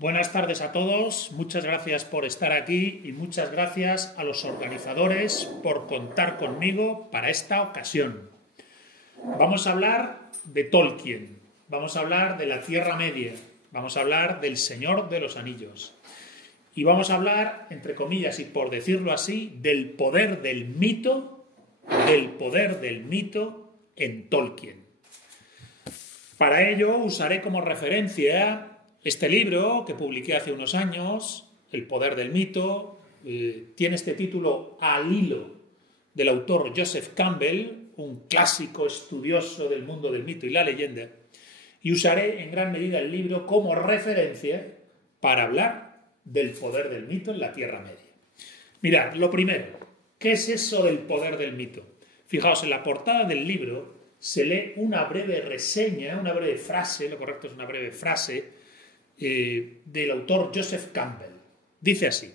Buenas tardes a todos, muchas gracias por estar aquí y muchas gracias a los organizadores por contar conmigo para esta ocasión. Vamos a hablar de Tolkien, vamos a hablar de la Tierra Media, vamos a hablar del Señor de los Anillos y vamos a hablar, entre comillas y por decirlo así, del poder del mito en Tolkien. Para ello usaré como referencia este libro que publiqué hace unos años, El poder del mito, tiene este título Al hilo, del autor Joseph Campbell, un clásico estudioso del mundo del mito y la leyenda, y usaré en gran medida el libro como referencia para hablar del poder del mito en la Tierra Media. Mirad, lo primero, ¿qué es eso del poder del mito? Fijaos, en la portada del libro se lee una breve reseña, una breve frase, lo correcto es una breve frase, del autor Joseph Campbell. Dice así: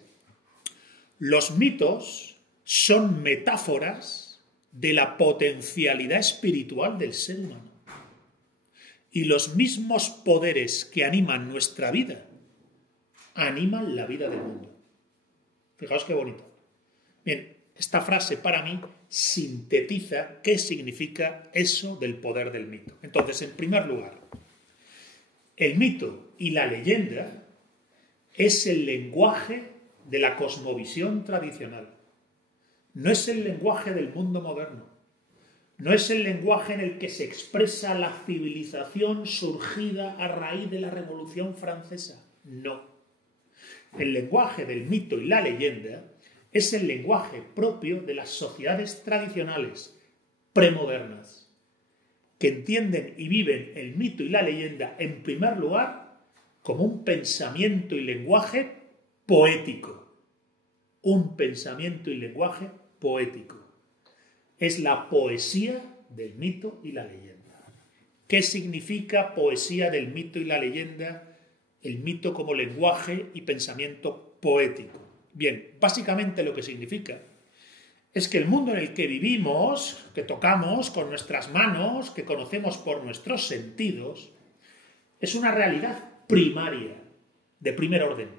los mitos son metáforas de la potencialidad espiritual del ser humano. Y los mismos poderes que animan nuestra vida animan la vida del mundo. Fijaos qué bonito. Bien, esta frase para mí sintetiza qué significa eso del poder del mito. Entonces, en primer lugar, el mito y la leyenda es el lenguaje de la cosmovisión tradicional. No es el lenguaje del mundo moderno. No es el lenguaje en el que se expresa la civilización surgida a raíz de la Revolución Francesa. No. El lenguaje del mito y la leyenda es el lenguaje propio de las sociedades tradicionales, premodernas, que entienden y viven el mito y la leyenda, en primer lugar, como un pensamiento y lenguaje poético. Un pensamiento y lenguaje poético. Es la poesía del mito y la leyenda. ¿Qué significa poesía del mito y la leyenda? El mito como lenguaje y pensamiento poético. Bien, básicamente lo que significa es que el mundo en el que vivimos, que tocamos con nuestras manos, que conocemos por nuestros sentidos, es una realidad primaria, de primer orden,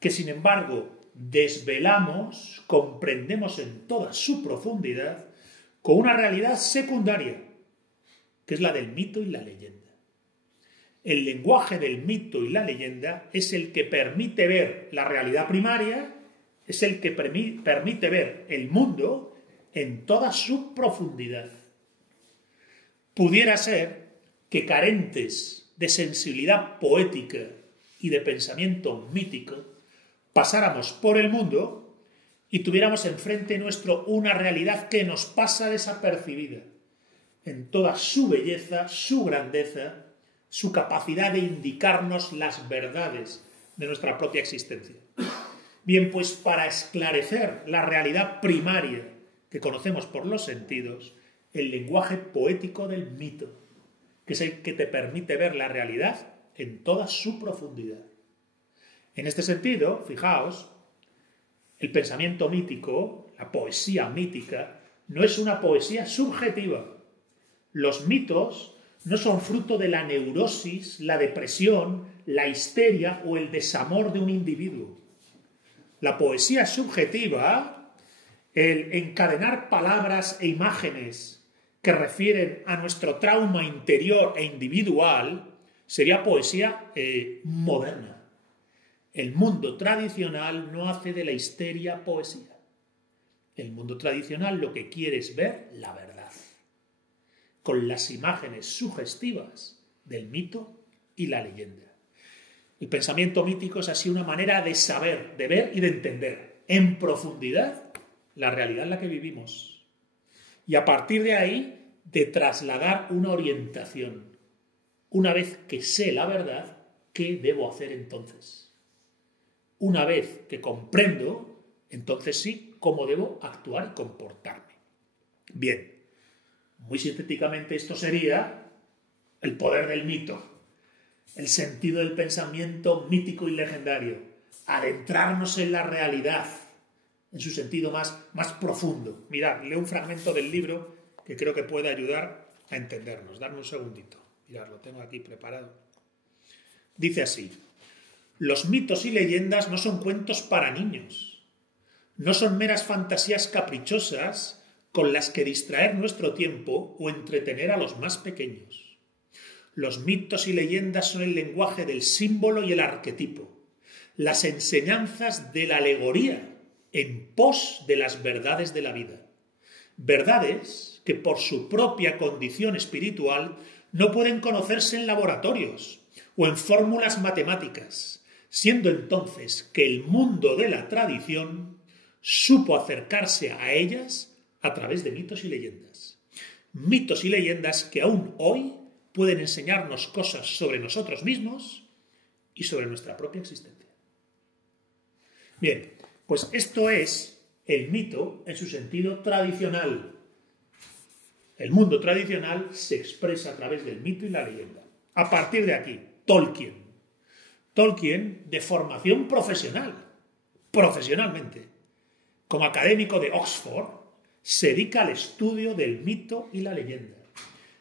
que sin embargo desvelamos, comprendemos en toda su profundidad, con una realidad secundaria, que es la del mito y la leyenda. El lenguaje del mito y la leyenda es el que permite ver la realidad primaria, es el que permite ver el mundo en toda su profundidad. Pudiera ser que carentes de sensibilidad poética y de pensamiento mítico, pasáramos por el mundo y tuviéramos enfrente nuestro una realidad que nos pasa desapercibida, en toda su belleza, su grandeza, su capacidad de indicarnos las verdades de nuestra propia existencia. Bien, pues para esclarecer la realidad primaria que conocemos por los sentidos, el lenguaje poético del mito, que es el que te permite ver la realidad en toda su profundidad. En este sentido, fijaos, el pensamiento mítico, la poesía mítica, no es una poesía subjetiva. Los mitos no son fruto de la neurosis, la depresión, la histeria o el desamor de un individuo. La poesía subjetiva, el encadenar palabras e imágenes que refieren a nuestro trauma interior e individual, sería poesía moderna. El mundo tradicional no hace de la histeria poesía. El mundo tradicional lo que quiere es ver la verdad, con las imágenes sugestivas del mito y la leyenda. El pensamiento mítico es así una manera de saber, de ver y de entender en profundidad la realidad en la que vivimos. Y a partir de ahí, de trasladar una orientación. Una vez que sé la verdad, ¿qué debo hacer entonces? Una vez que comprendo, entonces sí, cómo debo actuar y comportarme. Bien, muy sintéticamente esto sería el poder del mito. El sentido del pensamiento mítico y legendario, adentrarnos en la realidad, en su sentido más profundo. Mirad, leo un fragmento del libro que creo que puede ayudar a entendernos. Dadme un segundito. Mirad, lo tengo aquí preparado. Dice así: Los mitos y leyendas no son cuentos para niños, no son meras fantasías caprichosas con las que distraer nuestro tiempo o entretener a los más pequeños. Los mitos y leyendas son el lenguaje del símbolo y el arquetipo, las enseñanzas de la alegoría en pos de las verdades de la vida. Verdades que por su propia condición espiritual no pueden conocerse en laboratorios o en fórmulas matemáticas, siendo entonces que el mundo de la tradición supo acercarse a ellas a través de mitos y leyendas. Mitos y leyendas que aún hoy pueden enseñarnos cosas sobre nosotros mismos y sobre nuestra propia existencia. Bien, pues esto es el mito en su sentido tradicional. El mundo tradicional se expresa a través del mito y la leyenda. A partir de aquí, Tolkien. Tolkien de formación profesional, profesionalmente. Como académico de Oxford, se dedica al estudio del mito y la leyenda.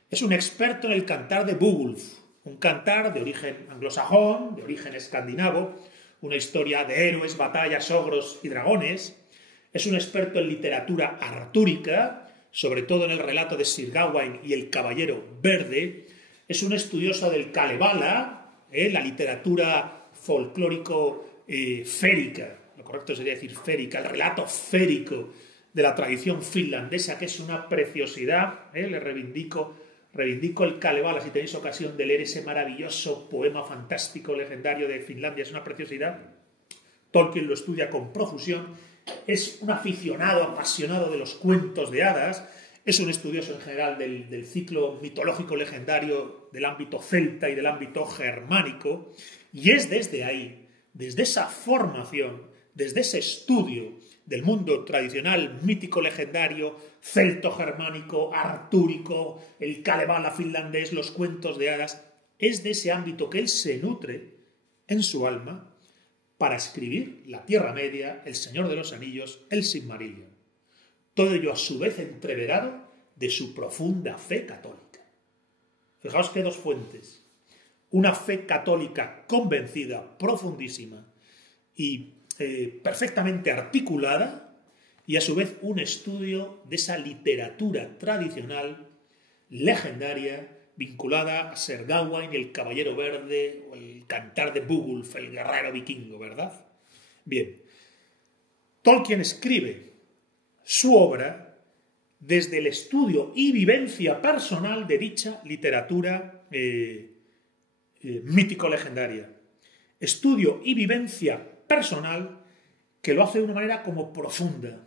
Es un experto en el cantar de Beowulf, un cantar de origen anglosajón, de origen escandinavo, una historia de héroes, batallas, ogros y dragones. Es un experto en literatura artúrica, sobre todo en el relato de Sir Gawain y el Caballero Verde. Es un estudioso del Kalevala, la literatura folclórico-férica, lo correcto sería decir férica, el relato férico de la tradición finlandesa, que es una preciosidad. Le reivindico el Kalevala si tenéis ocasión de leer ese maravilloso poema fantástico, legendario de Finlandia, es una preciosidad. Tolkien lo estudia con profusión, es un aficionado, apasionado de los cuentos de hadas, es un estudioso en general del ciclo mitológico legendario del ámbito celta y del ámbito germánico, y es desde ahí, desde esa formación, desde ese estudio del mundo tradicional, mítico, legendario, celto-germánico, artúrico, el Kalevala finlandés, los cuentos de hadas, es de ese ámbito que él se nutre en su alma para escribir La Tierra Media, El Señor de los Anillos, El Silmarillion. Todo ello a su vez entreverado de su profunda fe católica. Fijaos que dos fuentes. Una fe católica convencida, profundísima y perfectamente articulada, y a su vez un estudio de esa literatura tradicional, legendaria, vinculada a Sir Gawain, el Caballero Verde, o el cantar de Beowulf, el guerrero vikingo, ¿verdad? Bien, Tolkien escribe su obra desde el estudio y vivencia personal de dicha literatura mítico-legendaria. Estudio y vivencia personal que lo hace de una manera como profunda,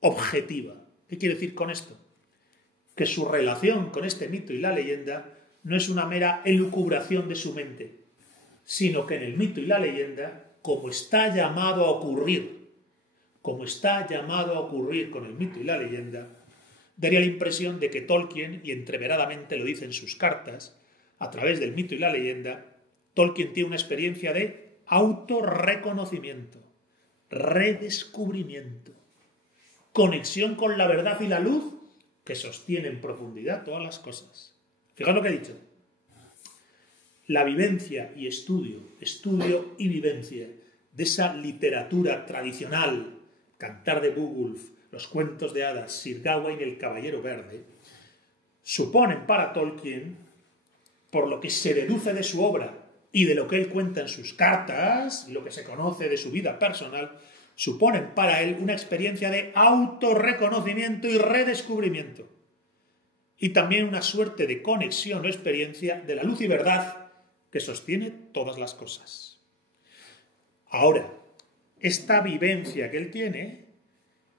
objetiva. ¿Qué quiere decir con esto? Que su relación con este mito y la leyenda no es una mera elucubración de su mente, sino que en el mito y la leyenda, como está llamado a ocurrir con el mito y la leyenda, daría la impresión de que Tolkien, y entreveradamente lo dice en sus cartas, a través del mito y la leyenda, Tolkien tiene una experiencia de autorreconocimiento, redescubrimiento, conexión con la verdad y la luz que sostiene en profundidad todas las cosas. Fijaos lo que he dicho. La vivencia y estudio y vivencia de esa literatura tradicional, cantar de Beowulf, los cuentos de hadas, Sir Gawain, el Caballero Verde, suponen para Tolkien, por lo que se deduce de su obra y de lo que él cuenta en sus cartas, y lo que se conoce de su vida personal, suponen para él una experiencia de autorreconocimiento y redescubrimiento. Y también una suerte de conexión o experiencia de la luz y verdad que sostiene todas las cosas. Ahora, esta vivencia que él tiene,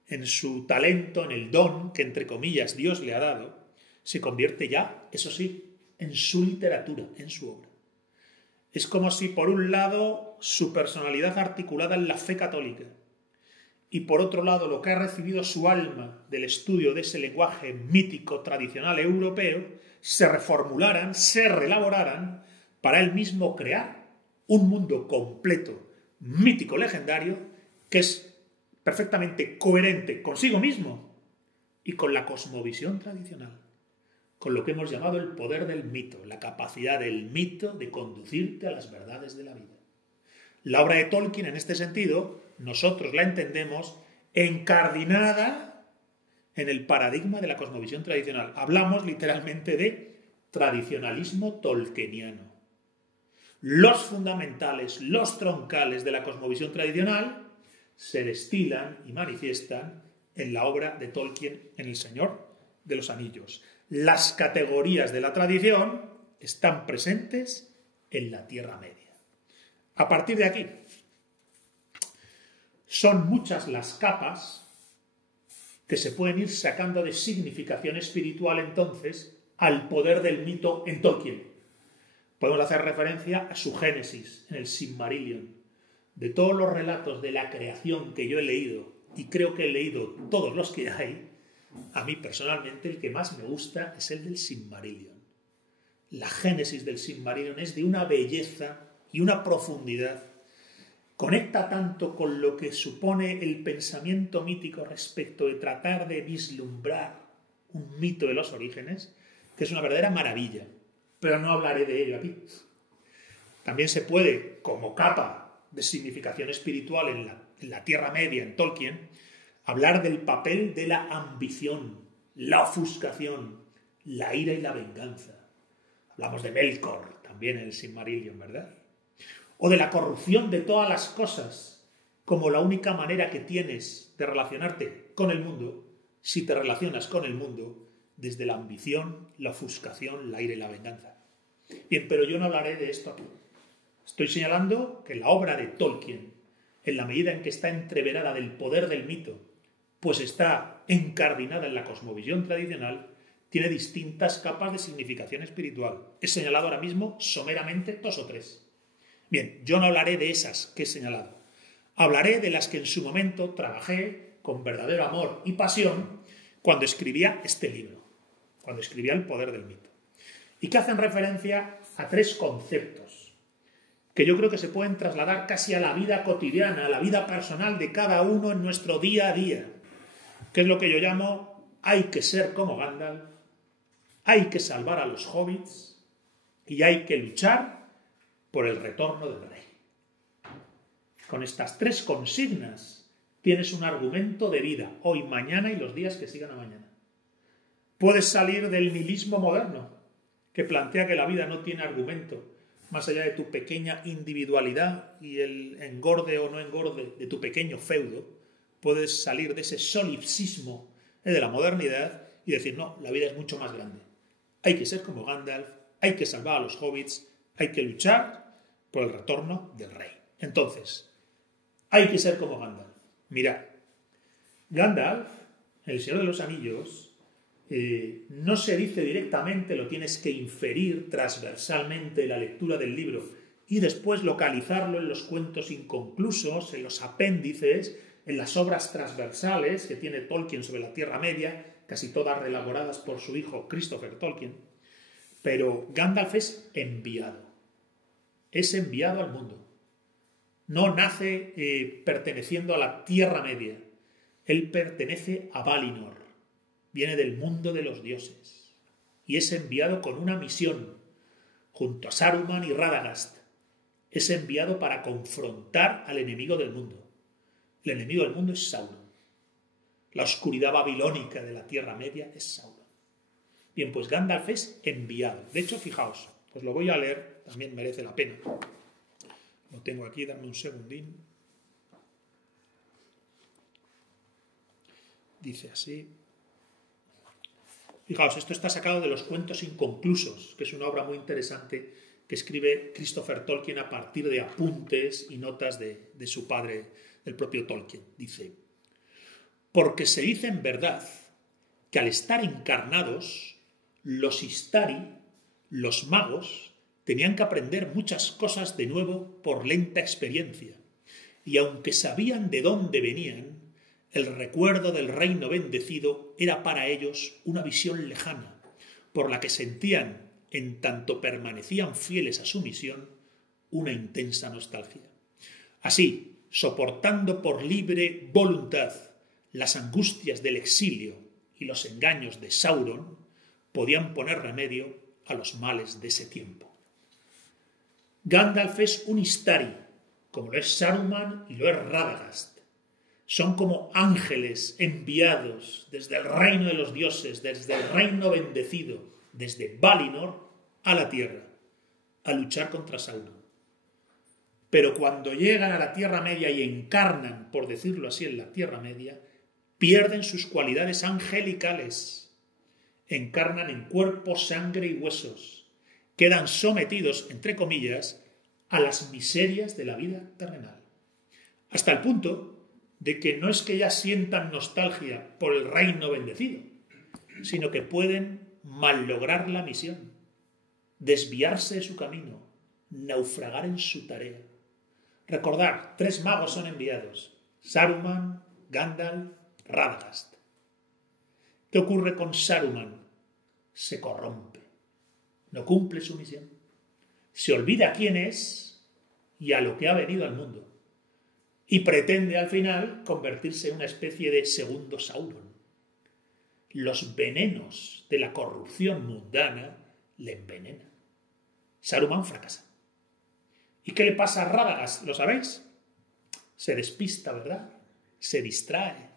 en su talento, en el don que entre comillas Dios le ha dado, se convierte ya, eso sí, en su literatura, en su obra. Es como si por un lado su personalidad articulada en la fe católica y por otro lado lo que ha recibido su alma del estudio de ese lenguaje mítico tradicional europeo se reformularan, se reelaboraran para él mismo crear un mundo completo, mítico, legendario, que es perfectamente coherente consigo mismo y con la cosmovisión tradicional, con lo que hemos llamado el poder del mito, la capacidad del mito de conducirte a las verdades de la vida. La obra de Tolkien, en este sentido, nosotros la entendemos encardinada en el paradigma de la cosmovisión tradicional. Hablamos literalmente de tradicionalismo tolkieniano. Los fundamentales, los troncales de la cosmovisión tradicional se destilan y manifiestan en la obra de Tolkien en El Señor de los Anillos. Las categorías de la tradición están presentes en la Tierra Media. A partir de aquí, son muchas las capas que se pueden ir sacando de significación espiritual entonces al poder del mito en Tolkien. Podemos hacer referencia a su génesis en el Silmarillion. De todos los relatos de la creación que yo he leído, y creo que he leído todos los que hay, a mí personalmente el que más me gusta es el del Silmarillion. La génesis del Silmarillion es de una belleza y una profundidad. Conecta tanto con lo que supone el pensamiento mítico respecto de tratar de vislumbrar un mito de los orígenes, que es una verdadera maravilla. Pero no hablaré de ello aquí. También se puede, como capa de significación espiritual en la Tierra Media, en Tolkien, hablar del papel de la ambición, la ofuscación, la ira y la venganza. Hablamos de Melkor, también en el Silmarillion, ¿verdad? O de la corrupción de todas las cosas, como la única manera que tienes de relacionarte con el mundo, si te relacionas con el mundo desde la ambición, la ofuscación, la ira y la venganza. Bien, pero yo no hablaré de esto aquí. Estoy señalando que la obra de Tolkien, en la medida en que está entreverada del poder del mito, pues está encardinada en la cosmovisión tradicional, tiene distintas capas de significación espiritual. He señalado ahora mismo someramente 2 o 3. Bien, yo no hablaré de esas que he señalado. Hablaré de las que en su momento trabajé con verdadero amor y pasión cuando escribía este libro, cuando escribía El poder del mito, y que hacen referencia a 3 conceptos que yo creo que se pueden trasladar casi a la vida cotidiana, a la vida personal de cada uno en nuestro día a día, que es lo que yo llamo hay que ser como Gandalf, hay que salvar a los hobbits y hay que luchar por el retorno del rey. Con estas 3 consignas tienes un argumento de vida, hoy, mañana y los días que sigan a mañana. Puedes salir del nihilismo moderno, que plantea que la vida no tiene argumento, más allá de tu pequeña individualidad y el engorde o no engorde de tu pequeño feudo. Puedes salir de ese solipsismo de la modernidad y decir, no, la vida es mucho más grande. Hay que ser como Gandalf, hay que salvar a los hobbits, hay que luchar por el retorno del rey. Entonces, hay que ser como Gandalf. Mirad, Gandalf, El Señor de los Anillos, no se dice directamente, lo tienes que inferir transversalmente la lectura del libro y después localizarlo en los cuentos inconclusos, en los apéndices, en las obras transversales que tiene Tolkien sobre la Tierra Media, casi todas reelaboradas por su hijo Christopher Tolkien. Pero Gandalf es enviado al mundo. No nace perteneciendo a la Tierra Media. Él pertenece a Valinor. Viene del mundo de los dioses. Y es enviado con una misión, junto a Saruman y Radagast. Es enviado para confrontar al enemigo del mundo. El enemigo del mundo es Sauron. La oscuridad babilónica de la Tierra Media es Sauron. Bien, pues Gandalf es enviado. De hecho, fijaos, pues lo voy a leer, también merece la pena. Lo tengo aquí, dame un segundín. Dice así. Fijaos, esto está sacado de los cuentos inconclusos, que es una obra muy interesante que escribe Christopher Tolkien a partir de apuntes y notas de su padre, del propio Tolkien. Dice, porque se dice en verdad que al estar encarnados, los Istari, los magos, tenían que aprender muchas cosas de nuevo por lenta experiencia, y aunque sabían de dónde venían, el recuerdo del reino bendecido era para ellos una visión lejana, por la que sentían, en tanto permanecían fieles a su misión, una intensa nostalgia. Así, soportando por libre voluntad las angustias del exilio y los engaños de Sauron, podían poner remedio a los males de ese tiempo. Gandalf es un Istari, como lo es Saruman y lo es Radagast. Son como ángeles enviados desde el reino de los dioses, desde el reino bendecido, desde Valinor a la Tierra, a luchar contra Sauron. Pero cuando llegan a la Tierra Media y encarnan, por decirlo así, en la Tierra Media, pierden sus cualidades angelicales. Encarnan en cuerpo, sangre y huesos. Quedan sometidos, entre comillas, a las miserias de la vida terrenal. Hasta el punto de que no es que ya sientan nostalgia por el reino bendecido, sino que pueden mallograr la misión, desviarse de su camino, naufragar en su tarea. Recordad, 3 magos son enviados: Saruman, Gandalf, Radagast. ¿Qué ocurre con Saruman? Se corrompe, no cumple su misión, se olvida quién es y a lo que ha venido al mundo, y pretende al final convertirse en una especie de segundo Sauron. Los venenos de la corrupción mundana le envenenan. Saruman fracasa. ¿Y qué le pasa a Radagast? ¿Lo sabéis? Se despista, ¿verdad? Se distrae.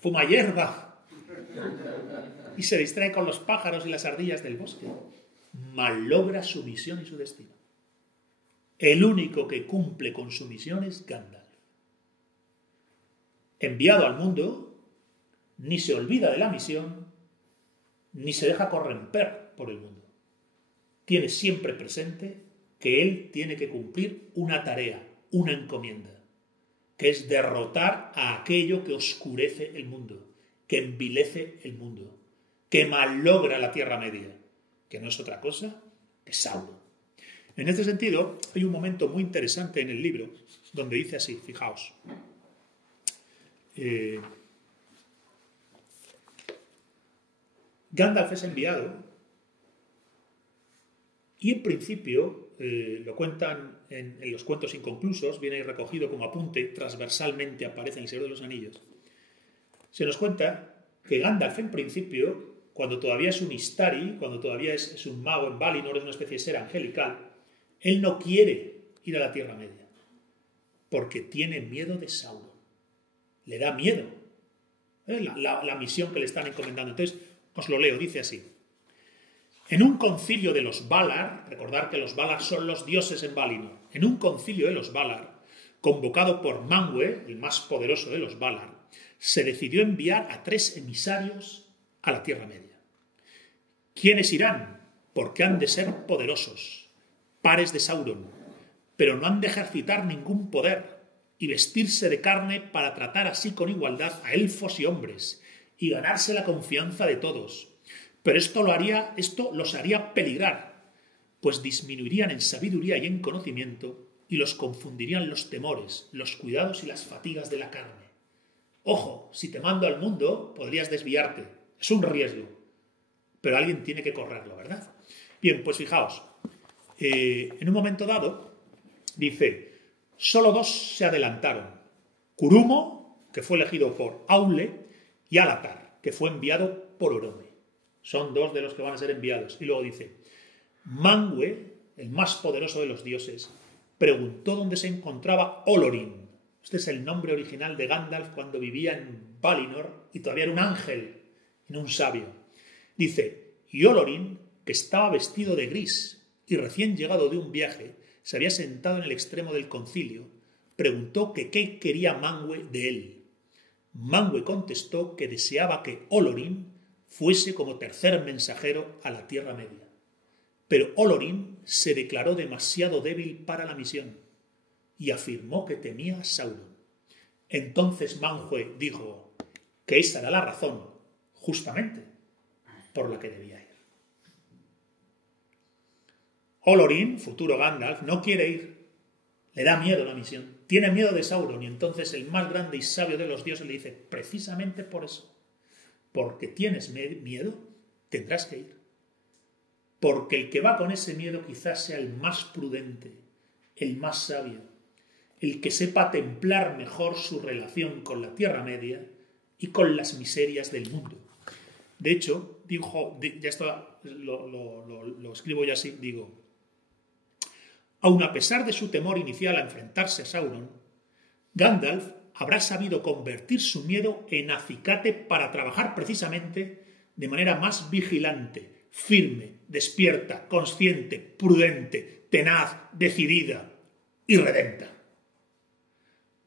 Fuma hierba. Y se distrae con los pájaros y las ardillas del bosque. Malogra su misión y su destino. El único que cumple con su misión es Gandalf. Enviado al mundo, ni se olvida de la misión, ni se deja corromper por el mundo. Tiene siempre presente que él tiene que cumplir una tarea, una encomienda, que es derrotar a aquello que oscurece el mundo, que envilece el mundo, que malogra la Tierra Media, que no es otra cosa que Sauron. En este sentido, hay un momento muy interesante en el libro donde dice así, fijaos. Gandalf es enviado y en principio, lo cuentan en los cuentos inconclusos, viene recogido como apunte, transversalmente aparece en El Señor de los Anillos. Se nos cuenta que Gandalf en principio, cuando todavía es un Istari, cuando todavía es un mago en Valinor, es una especie de ser angelical, él no quiere ir a la Tierra Media, porque tiene miedo de Sauron. Le da miedo la misión que le están encomendando. Entonces, os lo leo, dice así. En un concilio de los Valar, recordad que los Valar son los dioses en Valinor, en un concilio de los Valar, convocado por Manwë, el más poderoso de los Valar, se decidió enviar a 3 emisarios a la Tierra Media. ¿Quiénes irán? Porque han de ser poderosos, pares de Sauron, pero no han de ejercitar ningún poder y vestirse de carne para tratar así con igualdad a elfos y hombres y ganarse la confianza de todos. Pero esto los haría peligrar, pues disminuirían en sabiduría y en conocimiento y los confundirían los temores, los cuidados y las fatigas de la carne. Ojo, si te mando al mundo, podrías desviarte. Es un riesgo, pero alguien tiene que correrlo, ¿verdad? Bien, pues fijaos. En un momento dado, dice, solo 2 se adelantaron. Curumo, que fue elegido por Aule, y Alatar, que fue enviado por Orome. Son 2 de los que van a ser enviados. Y luego dice, Manwë, el más poderoso de los dioses, preguntó dónde se encontraba Olorin. Este es el nombre original de Gandalf cuando vivía en Valinor y todavía era un ángel y no un sabio. Dice, y Olorin, que estaba vestido de gris y recién llegado de un viaje, se había sentado en el extremo del concilio, preguntó que qué quería Manwë de él. Manwë contestó que deseaba que Olorin fuese como tercer mensajero a la Tierra Media. Pero Olorin se declaró demasiado débil para la misión y afirmó que temía a Sauron. Entonces Manwë dijo que esa era la razón, justamente, por la que debía ir. Olorin, futuro Gandalf, no quiere ir. Le da miedo la misión. Tiene miedo de Sauron y entonces el más grande y sabio de los dioses le dice, precisamente por eso, porque tienes miedo, tendrás que ir. Porque el que va con ese miedo quizás sea el más prudente, el más sabio, el que sepa templar mejor su relación con la Tierra Media y con las miserias del mundo. De hecho, dijo, ya esto lo escribo ya así, digo, aun a pesar de su temor inicial a enfrentarse a Sauron, Gandalf habrá sabido convertir su miedo en acicate para trabajar precisamente de manera más vigilante, firme, despierta, consciente, prudente, tenaz, decidida y redenta.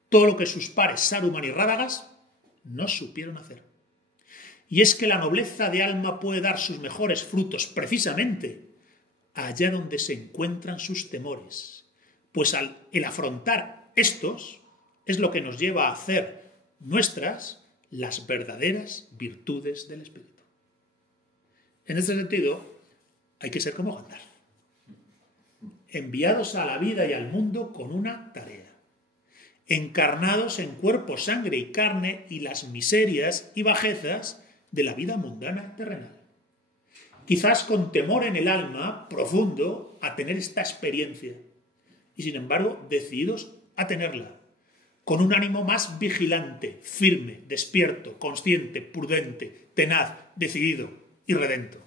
Todo lo que sus pares Saruman y Radagast no supieron hacer. Y es que la nobleza de alma puede dar sus mejores frutos precisamente allá donde se encuentran sus temores, pues el afrontar estos es lo que nos lleva a hacer nuestras las verdaderas virtudes del espíritu. En este sentido, hay que ser como Gandalf, enviados a la vida y al mundo con una tarea, encarnados en cuerpo, sangre y carne y las miserias y bajezas de la vida mundana y terrenal. Quizás con temor en el alma profundo a tener esta experiencia y sin embargo decididos a tenerla, con un ánimo más vigilante, firme, despierto, consciente, prudente, tenaz, decidido y redento.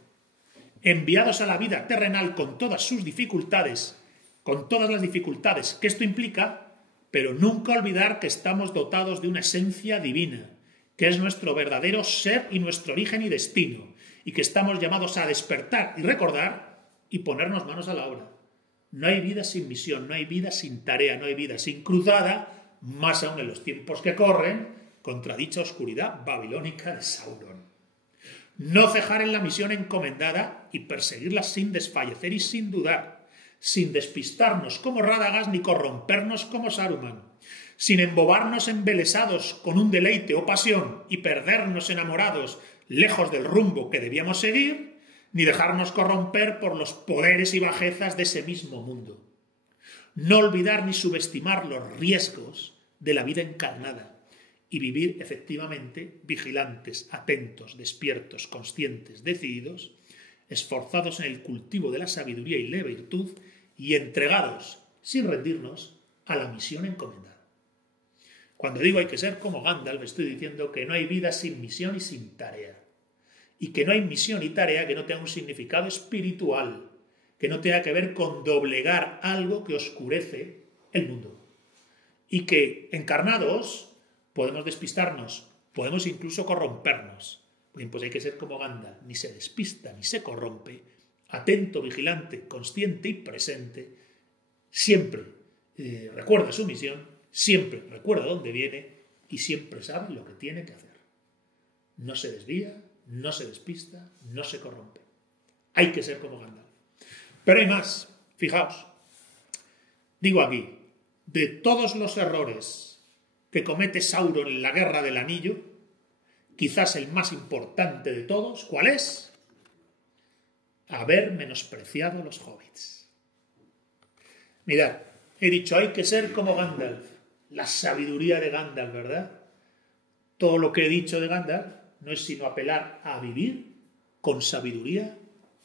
Enviados a la vida terrenal con todas sus dificultades, con todas las dificultades que esto implica, pero nunca olvidar que estamos dotados de una esencia divina, que es nuestro verdadero ser y nuestro origen y destino, y que estamos llamados a despertar y recordar y ponernos manos a la obra. No hay vida sin misión, no hay vida sin tarea, no hay vida sin cruzada, más aún en los tiempos que corren, contra dicha oscuridad babilónica de Sauron. No cejar en la misión encomendada y perseguirla sin desfallecer y sin dudar, sin despistarnos como Radagast ni corrompernos como Saruman, sin embobarnos embelesados con un deleite o pasión y perdernos enamorados lejos del rumbo que debíamos seguir, ni dejarnos corromper por los poderes y bajezas de ese mismo mundo. No olvidar ni subestimar los riesgos de la vida encarnada y vivir efectivamente vigilantes, atentos, despiertos, conscientes, decididos, esforzados en el cultivo de la sabiduría y la virtud y entregados, sin rendirnos, a la misión encomendada. Cuando digo hay que ser como Gandalf, estoy diciendo que no hay vida sin misión y sin tarea. Y que no hay misión y tarea que no tenga un significado espiritual, que no tenga que ver con doblegar algo que oscurece el mundo. Y que, encarnados, podemos despistarnos, podemos incluso corrompernos. Bien, pues hay que ser como Gandalf, ni se despista ni se corrompe, atento, vigilante, consciente y presente, siempre recuerda su misión, siempre recuerda dónde viene y siempre sabe lo que tiene que hacer. No se desvía, no se despista, no se corrompe. Hay que ser como Gandalf. Pero hay más, fijaos. Digo aquí, de todos los errores que comete Sauron en la Guerra del Anillo, quizás el más importante de todos, ¿cuál es? Haber menospreciado a los hobbits. Mirad, he dicho, hay que ser como Gandalf. La sabiduría de Gandalf, ¿verdad? Todo lo que he dicho de Gandalf no es sino apelar a vivir con sabiduría,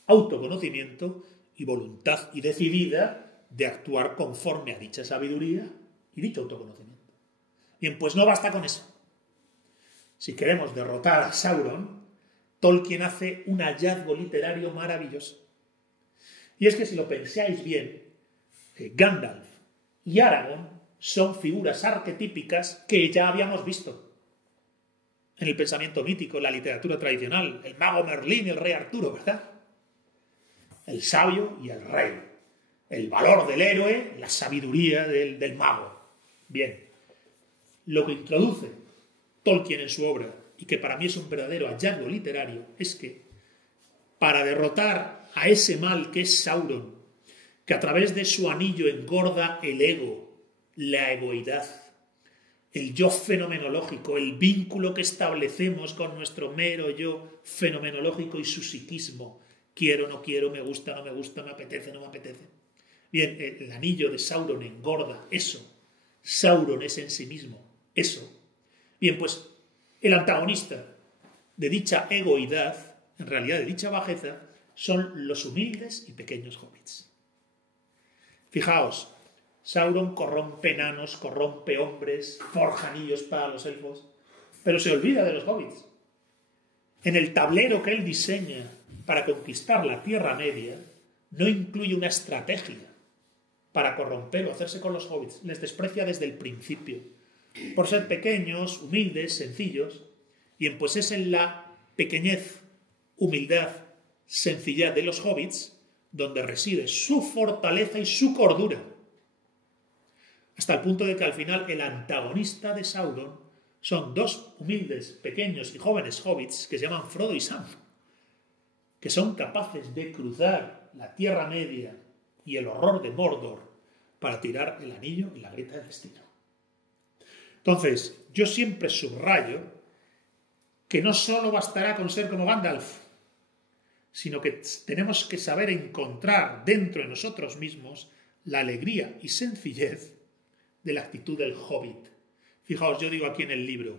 autoconocimiento y voluntad y decidida de actuar conforme a dicha sabiduría y dicho autoconocimiento. Bien, pues no basta con eso. Si queremos derrotar a Sauron, Tolkien hace un hallazgo literario maravilloso. Y es que si lo pensáis bien, Gandalf y Aragorn son figuras arquetípicas que ya habíamos visto en el pensamiento mítico, en la literatura tradicional, el mago Merlín y el rey Arturo, ¿verdad? El sabio y el rey, el valor del héroe, la sabiduría del mago. Bien, lo que introduce Tolkien en su obra, y que para mí es un verdadero hallazgo literario, es que para derrotar a ese mal que es Sauron, que a través de su anillo engorda el ego, la egoidad, el yo fenomenológico, el vínculo que establecemos con nuestro mero yo fenomenológico y su psiquismo. Quiero, no quiero, me gusta, no me gusta, me apetece, no me apetece. Bien, el anillo de Sauron engorda eso. Sauron es en sí mismo eso. Bien, pues el antagonista de dicha egoidad, en realidad de dicha bajeza, son los humildes y pequeños hobbits. Fijaos, Sauron corrompe enanos, corrompe hombres, forja anillos para los elfos, pero se olvida de los hobbits. En el tablero que él diseña para conquistar la Tierra Media, no incluye una estrategia. para corromper o hacerse con los hobbits. Les desprecia desde el principio, por ser pequeños, humildes, sencillos, y pues es en la pequeñez, humildad, sencillez de los hobbits donde reside su fortaleza y su cordura. Hasta el punto de que al final el antagonista de Sauron son dos humildes, pequeños y jóvenes hobbits que se llaman Frodo y Sam, que son capaces de cruzar la Tierra Media y el horror de Mordor para tirar el anillo en la grieta del destino. Entonces, yo siempre subrayo que no solo bastará con ser como Gandalf, sino que tenemos que saber encontrar dentro de nosotros mismos la alegría y sencillez de la actitud del hobbit. Fijaos, yo digo aquí en el libro,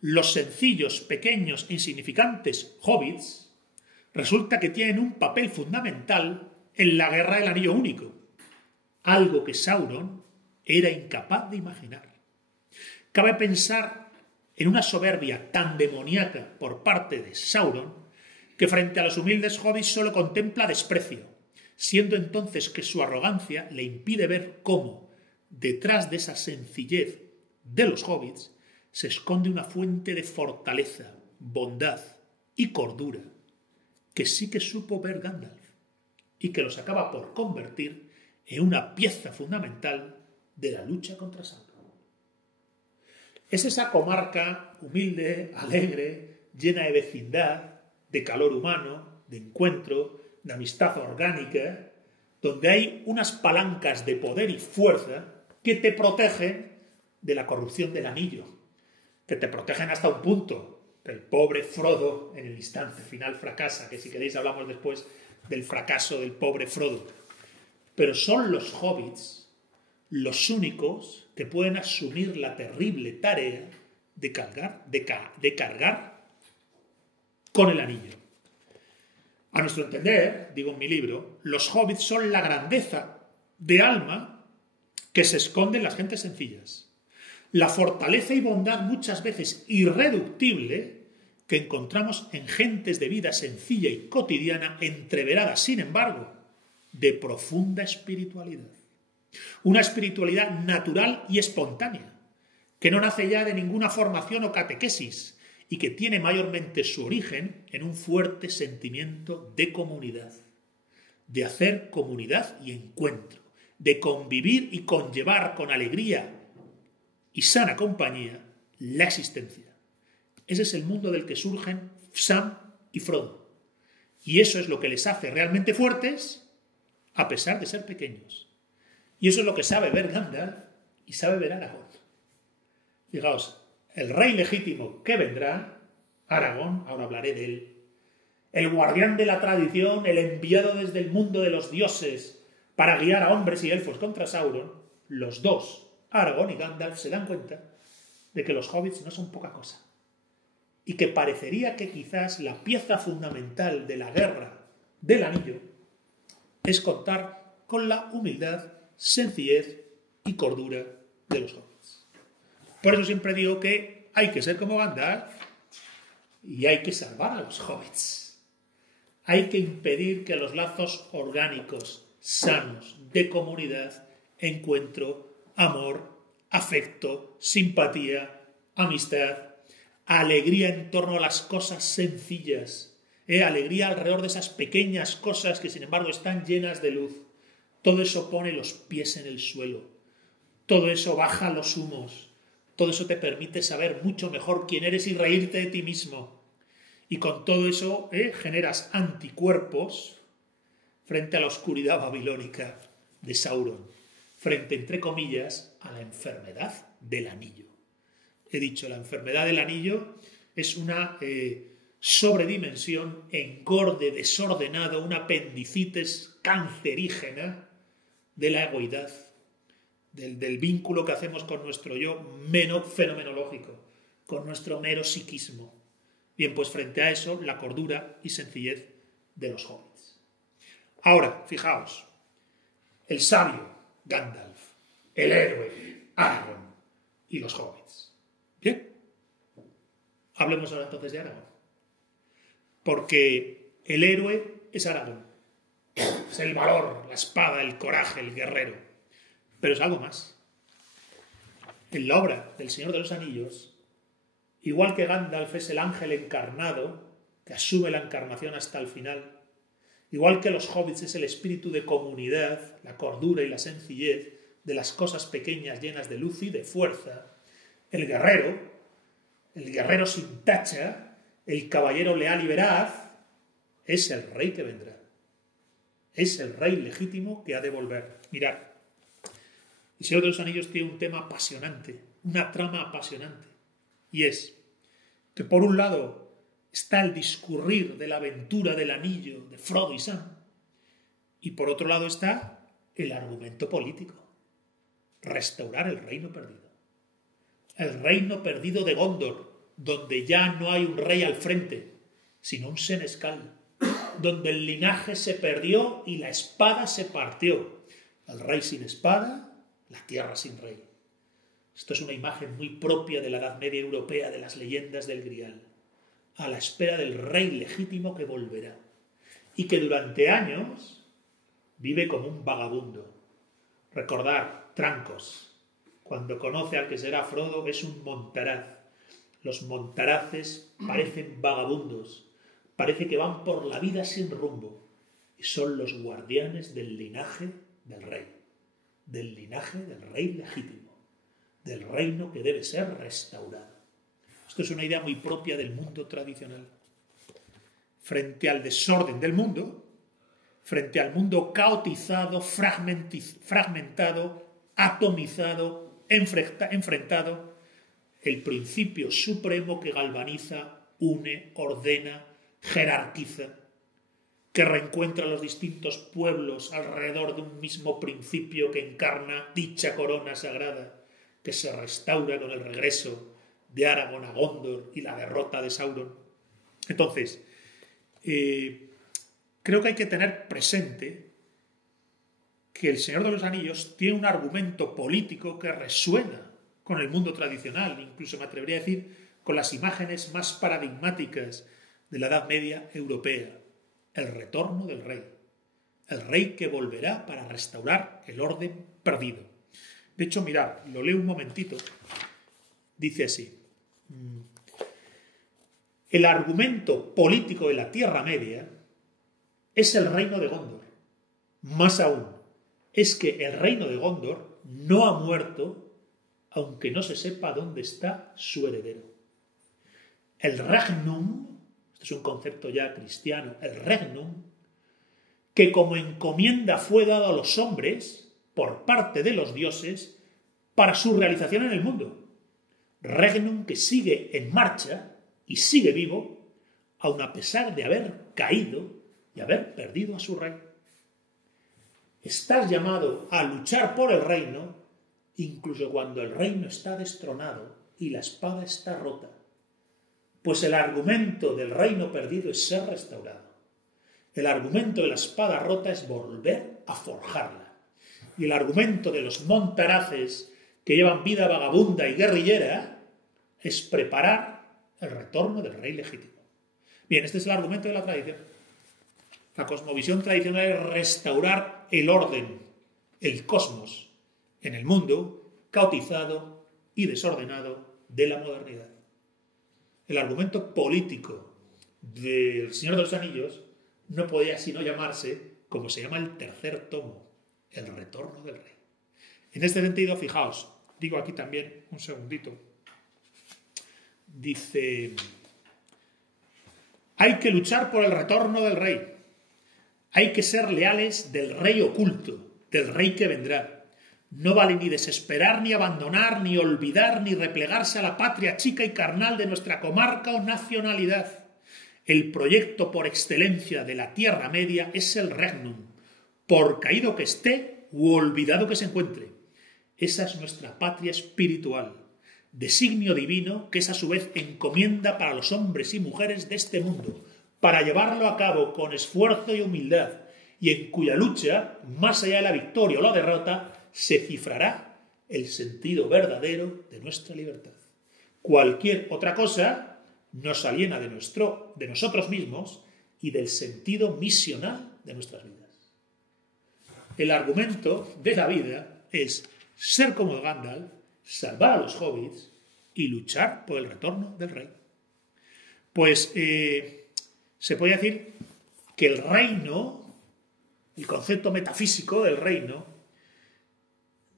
los sencillos, pequeños, insignificantes hobbits resulta que tienen un papel fundamental en la guerra del Anillo Único, algo que Sauron era incapaz de imaginar. Cabe pensar en una soberbia tan demoníaca por parte de Sauron que frente a los humildes hobbits solo contempla desprecio, siendo entonces que su arrogancia le impide ver cómo, detrás de esa sencillez de los hobbits, se esconde una fuente de fortaleza, bondad y cordura que sí que supo ver Gandalf y que los acaba por convertir en una pieza fundamental de la lucha contra Sauron. Es esa comarca humilde, alegre, llena de vecindad, de calor humano, de encuentro, de amistad orgánica, donde hay unas palancas de poder y fuerza que te protegen de la corrupción del anillo, que te protegen hasta un punto. El pobre Frodo en el instante final fracasa, que si queréis hablamos después del fracaso del pobre Frodo. Pero son los hobbits los únicos que pueden asumir la terrible tarea de cargar con el anillo. A nuestro entender, digo en mi libro, los hobbits son la grandeza de alma que se esconde en las gentes sencillas. La fortaleza y bondad muchas veces irreductible que encontramos en gentes de vida sencilla y cotidiana, entreverada, sin embargo, de profunda espiritualidad. Una espiritualidad natural y espontánea, que no nace ya de ninguna formación o catequesis y que tiene mayormente su origen en un fuerte sentimiento de comunidad, de hacer comunidad y encuentro, de convivir y conllevar con alegría y sana compañía la existencia. Ese es el mundo del que surgen Sam y Frodo. Y eso es lo que les hace realmente fuertes a pesar de ser pequeños. Y eso es lo que sabe ver Gandalf y sabe ver Aragorn. Fijaos, el rey legítimo que vendrá, Aragorn, ahora hablaré de él, el guardián de la tradición, el enviado desde el mundo de los dioses para guiar a hombres y elfos contra Sauron, los dos, Aragorn y Gandalf, se dan cuenta de que los hobbits no son poca cosa y que parecería que quizás la pieza fundamental de la guerra del anillo es contar con la humildad, sencillez y cordura de los hobbits. Por eso siempre digo que hay que ser como Gandalf y hay que salvar a los hobbits. Hay que impedir que los lazos orgánicos, sanos, de comunidad, encuentro, amor, afecto, simpatía, amistad, alegría en torno a las cosas sencillas, alegría alrededor de esas pequeñas cosas que sin embargo están llenas de luz. Todo eso pone los pies en el suelo, todo eso baja los humos, todo eso te permite saber mucho mejor quién eres y reírte de ti mismo. Y con todo eso generas anticuerpos frente a la oscuridad babilónica de Sauron, frente, entre comillas, a la enfermedad del anillo. He dicho, la enfermedad del anillo es una sobredimensión, engorde desordenado, una apendicitis cancerígena de la egoidad, del vínculo que hacemos con nuestro yo fenomenológico, con nuestro mero psiquismo. Bien, pues frente a eso, la cordura y sencillez de los hobbits. Ahora, fijaos, el sabio Gandalf, el héroe Aragorn y los hobbits. Bien, hablemos ahora entonces de Aragorn. Porque el héroe es Aragorn. es el valor, la espada, el coraje, el guerrero. Pero es algo más. En la obra del Señor de los Anillos, igual que Gandalf es el ángel encarnado, que asume la encarnación hasta el final, igual que los hobbits es el espíritu de comunidad, la cordura y la sencillez de las cosas pequeñas llenas de luz y de fuerza, el guerrero sin tacha, el caballero leal y veraz, es el rey que vendrá. Es el rey legítimo que ha de volver. Mirad, El Señor de los Anillos tiene un tema apasionante, una trama apasionante, y es que por un lado está el discurrir de la aventura del anillo de Frodo y Sam, y por otro lado está el argumento político, restaurar el reino perdido. El reino perdido de Gondor, donde ya no hay un rey al frente, sino un senescal, donde el linaje se perdió y la espada se partió. El rey sin espada, la tierra sin rey. Esto es una imagen muy propia de la Edad Media europea, de las leyendas del Grial, a la espera del rey legítimo que volverá y que durante años vive como un vagabundo. Recordar Trancos, cuando conoce al que será Frodo, es un montaraz. Los montaraces parecen vagabundos, parece que van por la vida sin rumbo, y son los guardianes del linaje del rey legítimo, del reino que debe ser restaurado. Esto es una idea muy propia del mundo tradicional. Frente al desorden del mundo, frente al mundo caotizado, fragmentado, atomizado, enfrentado, el principio supremo que galvaniza, une, ordena, jerarquiza, que reencuentra a los distintos pueblos alrededor de un mismo principio que encarna dicha corona sagrada, que se restaura con el regreso de Aragorn a Gondor y la derrota de Sauron. Entonces, creo que hay que tener presente que El Señor de los Anillos tiene un argumento político que resuena con el mundo tradicional, incluso me atrevería a decir con las imágenes más paradigmáticas de la Edad Media europea. El retorno del rey. El rey que volverá para restaurar el orden perdido. De hecho, mirad, lo leo un momentito. Dice así. El argumento político de la Tierra Media es el reino de Gondor. Más aún, es que el reino de Gondor no ha muerto, aunque no se sepa dónde está su heredero. El regnum, este es un concepto ya cristiano, el regnum, que como encomienda fue dado a los hombres por parte de los dioses para su realización en el mundo. Regnum que sigue en marcha y sigue vivo, aun a pesar de haber caído y haber perdido a su rey. Estás llamado a luchar por el reino, incluso cuando el reino está destronado y la espada está rota. Pues el argumento del reino perdido es ser restaurado. El argumento de la espada rota es volver a forjarla. Y el argumento de los montaraces que llevan vida vagabunda y guerrillera es preparar el retorno del rey legítimo. Bien, este es el argumento de la tradición. La cosmovisión tradicional es restaurar el orden, el cosmos, en el mundo caotizado y desordenado de la modernidad. El argumento político del Señor de los Anillos no podía sino llamarse, como se llama el tercer tomo, el retorno del rey. En este sentido, fijaos, digo aquí también, un segundito, dice, hay que luchar por el retorno del rey, hay que ser leales del rey oculto, del rey que vendrá. No vale ni desesperar, ni abandonar, ni olvidar, ni replegarse a la patria chica y carnal de nuestra comarca o nacionalidad. El proyecto por excelencia de la Tierra Media es el regnum, por caído que esté u olvidado que se encuentre. Esa es nuestra patria espiritual, designio divino que es a su vez encomienda para los hombres y mujeres de este mundo, para llevarlo a cabo con esfuerzo y humildad, y en cuya lucha, más allá de la victoria o la derrota, se cifrará el sentido verdadero de nuestra libertad. Cualquier otra cosa nos aliena de nosotros mismos y del sentido misional de nuestras vidas. el argumento de la vida es ser como Gandalf, salvar a los hobbits y luchar por el retorno del rey. Pues se puede decir que el reino, el concepto metafísico del reino,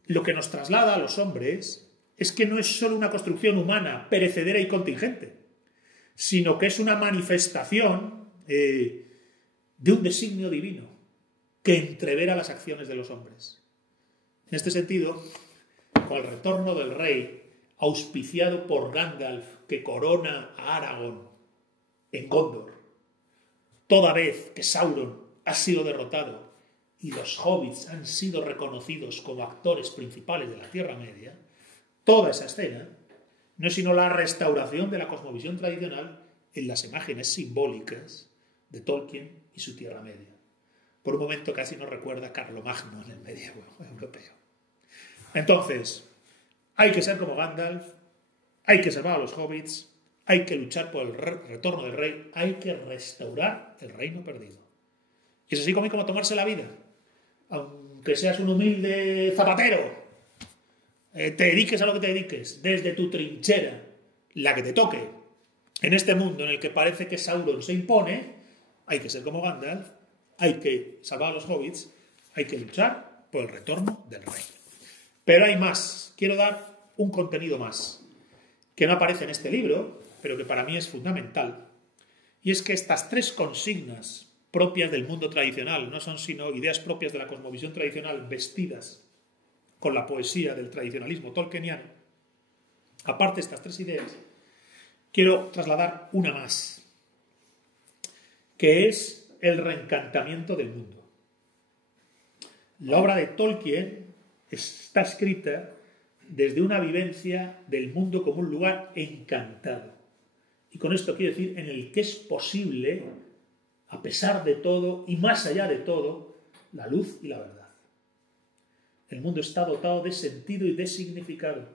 lo que nos traslada a los hombres es que no es solo una construcción humana, perecedera y contingente, sino que es una manifestación de un designio divino que entrevera las acciones de los hombres. En este sentido, con el retorno del rey, auspiciado por Gandalf, que corona a Aragorn en Gondor, toda vez que Sauron ha sido derrotado y los hobbits han sido reconocidos como actores principales de la Tierra Media, toda esa escena no es sino la restauración de la cosmovisión tradicional en las imágenes simbólicas de Tolkien y su Tierra Media. Por un momento casi nos recuerda a Carlomagno en el medievo europeo. Entonces, hay que ser como Gandalf, hay que salvar a los hobbits, hay que luchar por el retorno del rey, hay que restaurar el reino perdido. Y es así como tomarse la vida. Aunque seas un humilde zapatero, te dediques a lo que te dediques, desde tu trinchera, la que te toque, en este mundo en el que parece que Sauron se impone, hay que ser como Gandalf, hay que salvar a los hobbits, hay que luchar por el retorno del rey. Pero hay más, quiero dar un contenido más, que no aparece en este libro, pero que para mí es fundamental, y es que estas tres consignas propias del mundo tradicional no son sino ideas propias de la cosmovisión tradicional vestidas con la poesía del tradicionalismo tolkieniano. Aparte de estas tres ideas, quiero trasladar una más, que es el reencantamiento del mundo. La obra de Tolkien está escrita desde una vivencia del mundo como un lugar encantado. Y con esto quiero decir en el que es posible, a pesar de todo y más allá de todo, la luz y la verdad. El mundo está dotado de sentido y de significado.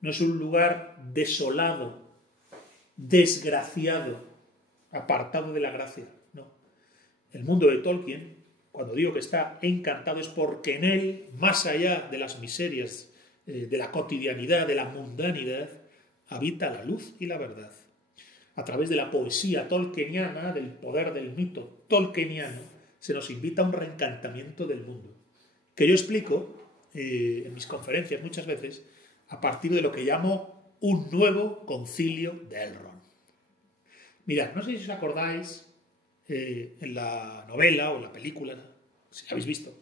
No es un lugar desolado, desgraciado, apartado de la gracia. No. El mundo de Tolkien, cuando digo que está encantado, es porque en él, más allá de las miserias, de la cotidianidad, de la mundanidad, habita la luz y la verdad. A través de la poesía tolkieniana, del poder del mito tolkieniano, se nos invita a un reencantamiento del mundo, que yo explico en mis conferencias muchas veces a partir de lo que llamo un nuevo concilio de Elrond. Mirad, no sé si os acordáis en la novela o en la película, si la habéis visto,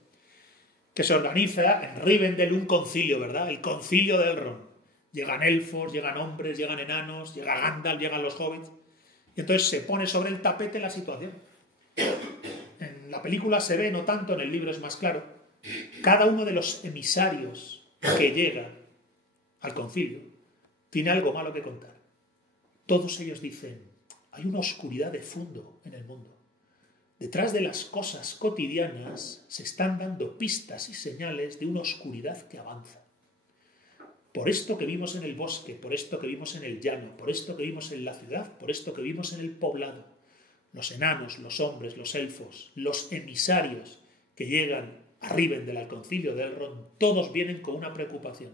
que se organiza en Rivendell un concilio, ¿verdad? El concilio de Elrond. Llegan elfos, llegan hombres, llegan enanos, llega Gandalf, llegan los hobbits. Y entonces se pone sobre el tapete la situación. En la película se ve, no tanto, en el libro es más claro, cada uno de los emisarios que llega al concilio tiene algo malo que contar. Todos ellos dicen, hay una oscuridad de fondo en el mundo. Detrás de las cosas cotidianas se están dando pistas y señales de una oscuridad que avanza. Por esto que vimos en el bosque, por esto que vimos en el llano, por esto que vimos en la ciudad, por esto que vimos en el poblado, los enanos, los hombres, los elfos, los emisarios que llegan a Rivendell al concilio de Elrond, todos vienen con una preocupación.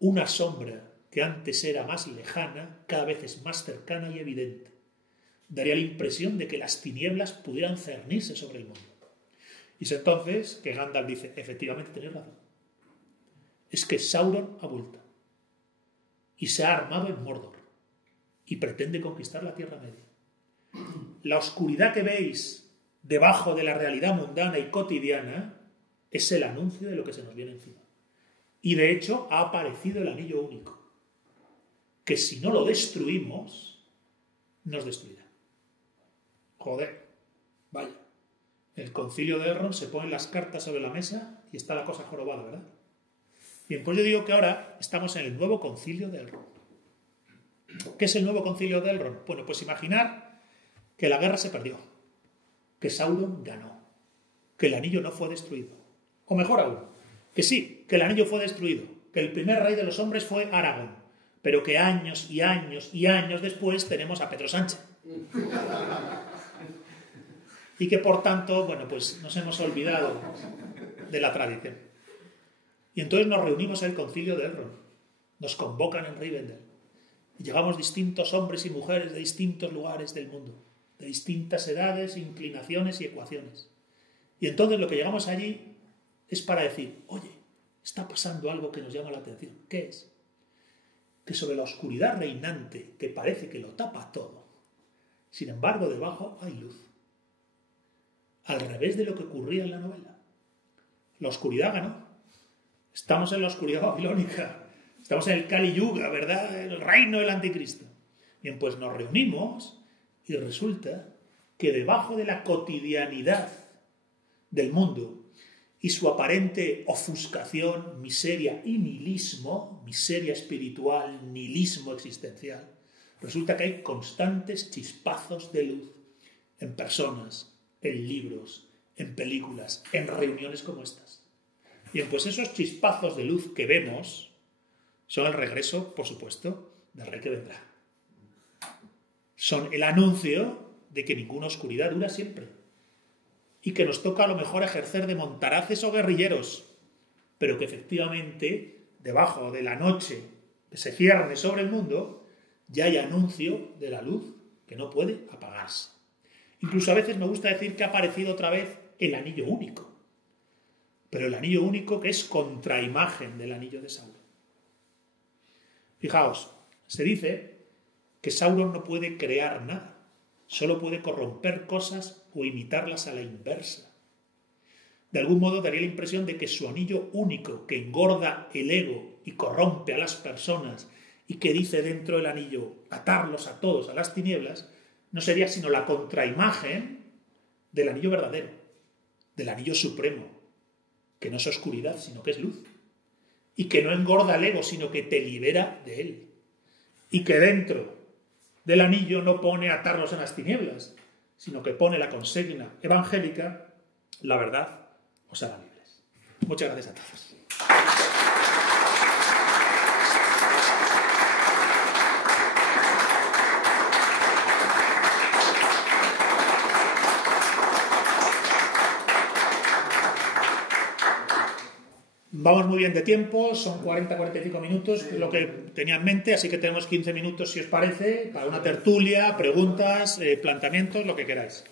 Una sombra que antes era más lejana, cada vez es más cercana y evidente. Daría la impresión de que las tinieblas pudieran cernirse sobre el mundo. Y es entonces que Gandalf dice, efectivamente tenéis razón. Es que Sauron ha vuelto y se ha armado en Mordor y pretende conquistar la Tierra Media. La oscuridad que veis debajo de la realidad mundana y cotidiana es el anuncio de lo que se nos viene encima. Y de hecho ha aparecido el anillo único, que si no lo destruimos, nos destruirá. Joder, vaya. El concilio de Elrond se ponen las cartas sobre la mesa y está la cosa jorobada, ¿verdad? Bien, pues yo digo que ahora estamos en el nuevo concilio de Elrond. ¿Qué es el nuevo concilio de Elrond? Bueno, pues imaginar que la guerra se perdió, que Sauron ganó, que el anillo no fue destruido. O mejor aún, que sí, que el anillo fue destruido, que el primer rey de los hombres fue Aragorn, pero que años y años y años después tenemos a Pedro Sánchez. Y que por tanto, bueno, pues nos hemos olvidado de la tradición. Y entonces nos reunimos en el concilio de Elrond. Nos convocan en Rivendell. Y llegamos distintos hombres y mujeres de distintos lugares del mundo, de distintas edades, inclinaciones y ecuaciones. Y entonces lo que llegamos allí es para decir, oye, está pasando algo que nos llama la atención. ¿Qué es? Que sobre la oscuridad reinante, que parece que lo tapa todo, sin embargo, debajo hay luz. Al revés de lo que ocurría en la novela. La oscuridad ganó. Estamos en la oscuridad babilónica. Estamos en el Kali Yuga, ¿verdad? El reino del anticristo. Bien, pues nos reunimos y resulta que debajo de la cotidianidad del mundo y su aparente ofuscación, miseria y nihilismo, miseria espiritual, nihilismo existencial, resulta que hay constantes chispazos de luz en personas, en libros, en películas, en reuniones como estas. Bien, pues esos chispazos de luz que vemos son el regreso, por supuesto, del Rey que vendrá. Son el anuncio de que ninguna oscuridad dura siempre y que nos toca a lo mejor ejercer de montaraces o guerrilleros, pero que efectivamente, debajo de la noche que se cierne sobre el mundo, ya hay anuncio de la luz que no puede apagarse. Incluso a veces me gusta decir que ha aparecido otra vez el anillo único, pero el anillo único que es contraimagen del anillo de Sauron. Fijaos, se dice que Sauron no puede crear nada, solo puede corromper cosas o imitarlas a la inversa. De algún modo daría la impresión de que su anillo único, que engorda el ego y corrompe a las personas y que dice dentro del anillo atarlos a todos a las tinieblas, no sería sino la contraimagen del anillo verdadero, del anillo supremo, que no es oscuridad, sino que es luz, y que no engorda el ego, sino que te libera de él, y que dentro del anillo no pone atarlos en las tinieblas, sino que pone la consigna evangélica, la verdad os hará libres. Muchas gracias a todos. Vamos muy bien de tiempo, son 40-45 minutos, que es lo que tenía en mente, así que tenemos 15 minutos, si os parece, para una tertulia, preguntas, planteamientos, lo que queráis.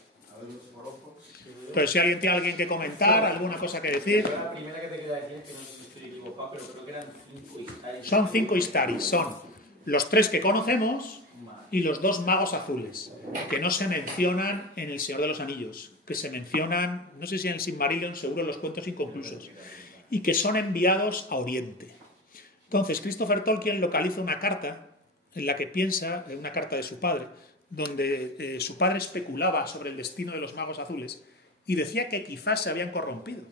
Entonces, si alguien tiene alguien que comentar, alguna cosa que decir. La primera que te quería decir es que no sé si estoy equivocado, pero creo que eran 5 Istaris. Son 5 Istaris, son los 3 que conocemos y los 2 magos azules, que no se mencionan en El Señor de los Anillos, que se mencionan, no sé si en el Silmarillion, seguro en los cuentos inconclusos, y que son enviados a Oriente. Entonces, Christopher Tolkien localiza una carta en la que piensa, una carta de su padre, donde su padre especulaba sobre el destino de los magos azules y decía que quizás se habían corrompido.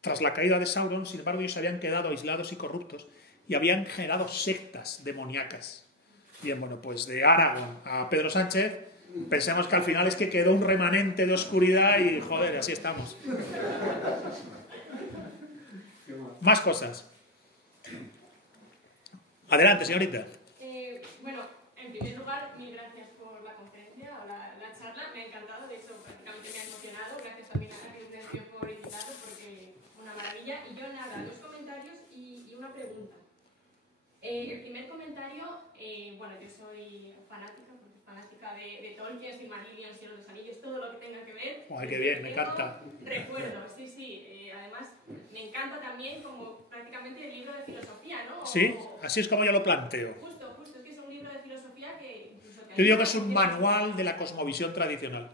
Tras la caída de Sauron, sin embargo, ellos se habían quedado aislados y corruptos y habían generado sectas demoníacas. Bien, bueno, pues de Aragorn a Pedro Sánchez, pensemos que al final es que quedó un remanente de oscuridad y, joder, así estamos. Más cosas. Adelante, señorita. Bueno, en primer lugar, mil gracias por la conferencia o la charla. Me ha encantado, de hecho, prácticamente me ha emocionado. Gracias también a Carlos Sergio por invitarlo, porque una maravilla. Y yo, nada, 2 comentarios y una pregunta. El primer comentario, bueno, yo soy fanática de Tolkien, Silmarillion, Señor de los Anillos, todo lo que tenga que ver. ¡Ay, qué bien! Me encanta. Recuerdo, sí. Además, me encanta también como prácticamente el libro de filosofía, ¿no? Sí, así es como yo lo planteo. Justo, es que es un libro de filosofía que incluso... Yo digo que es un manual de la cosmovisión tradicional.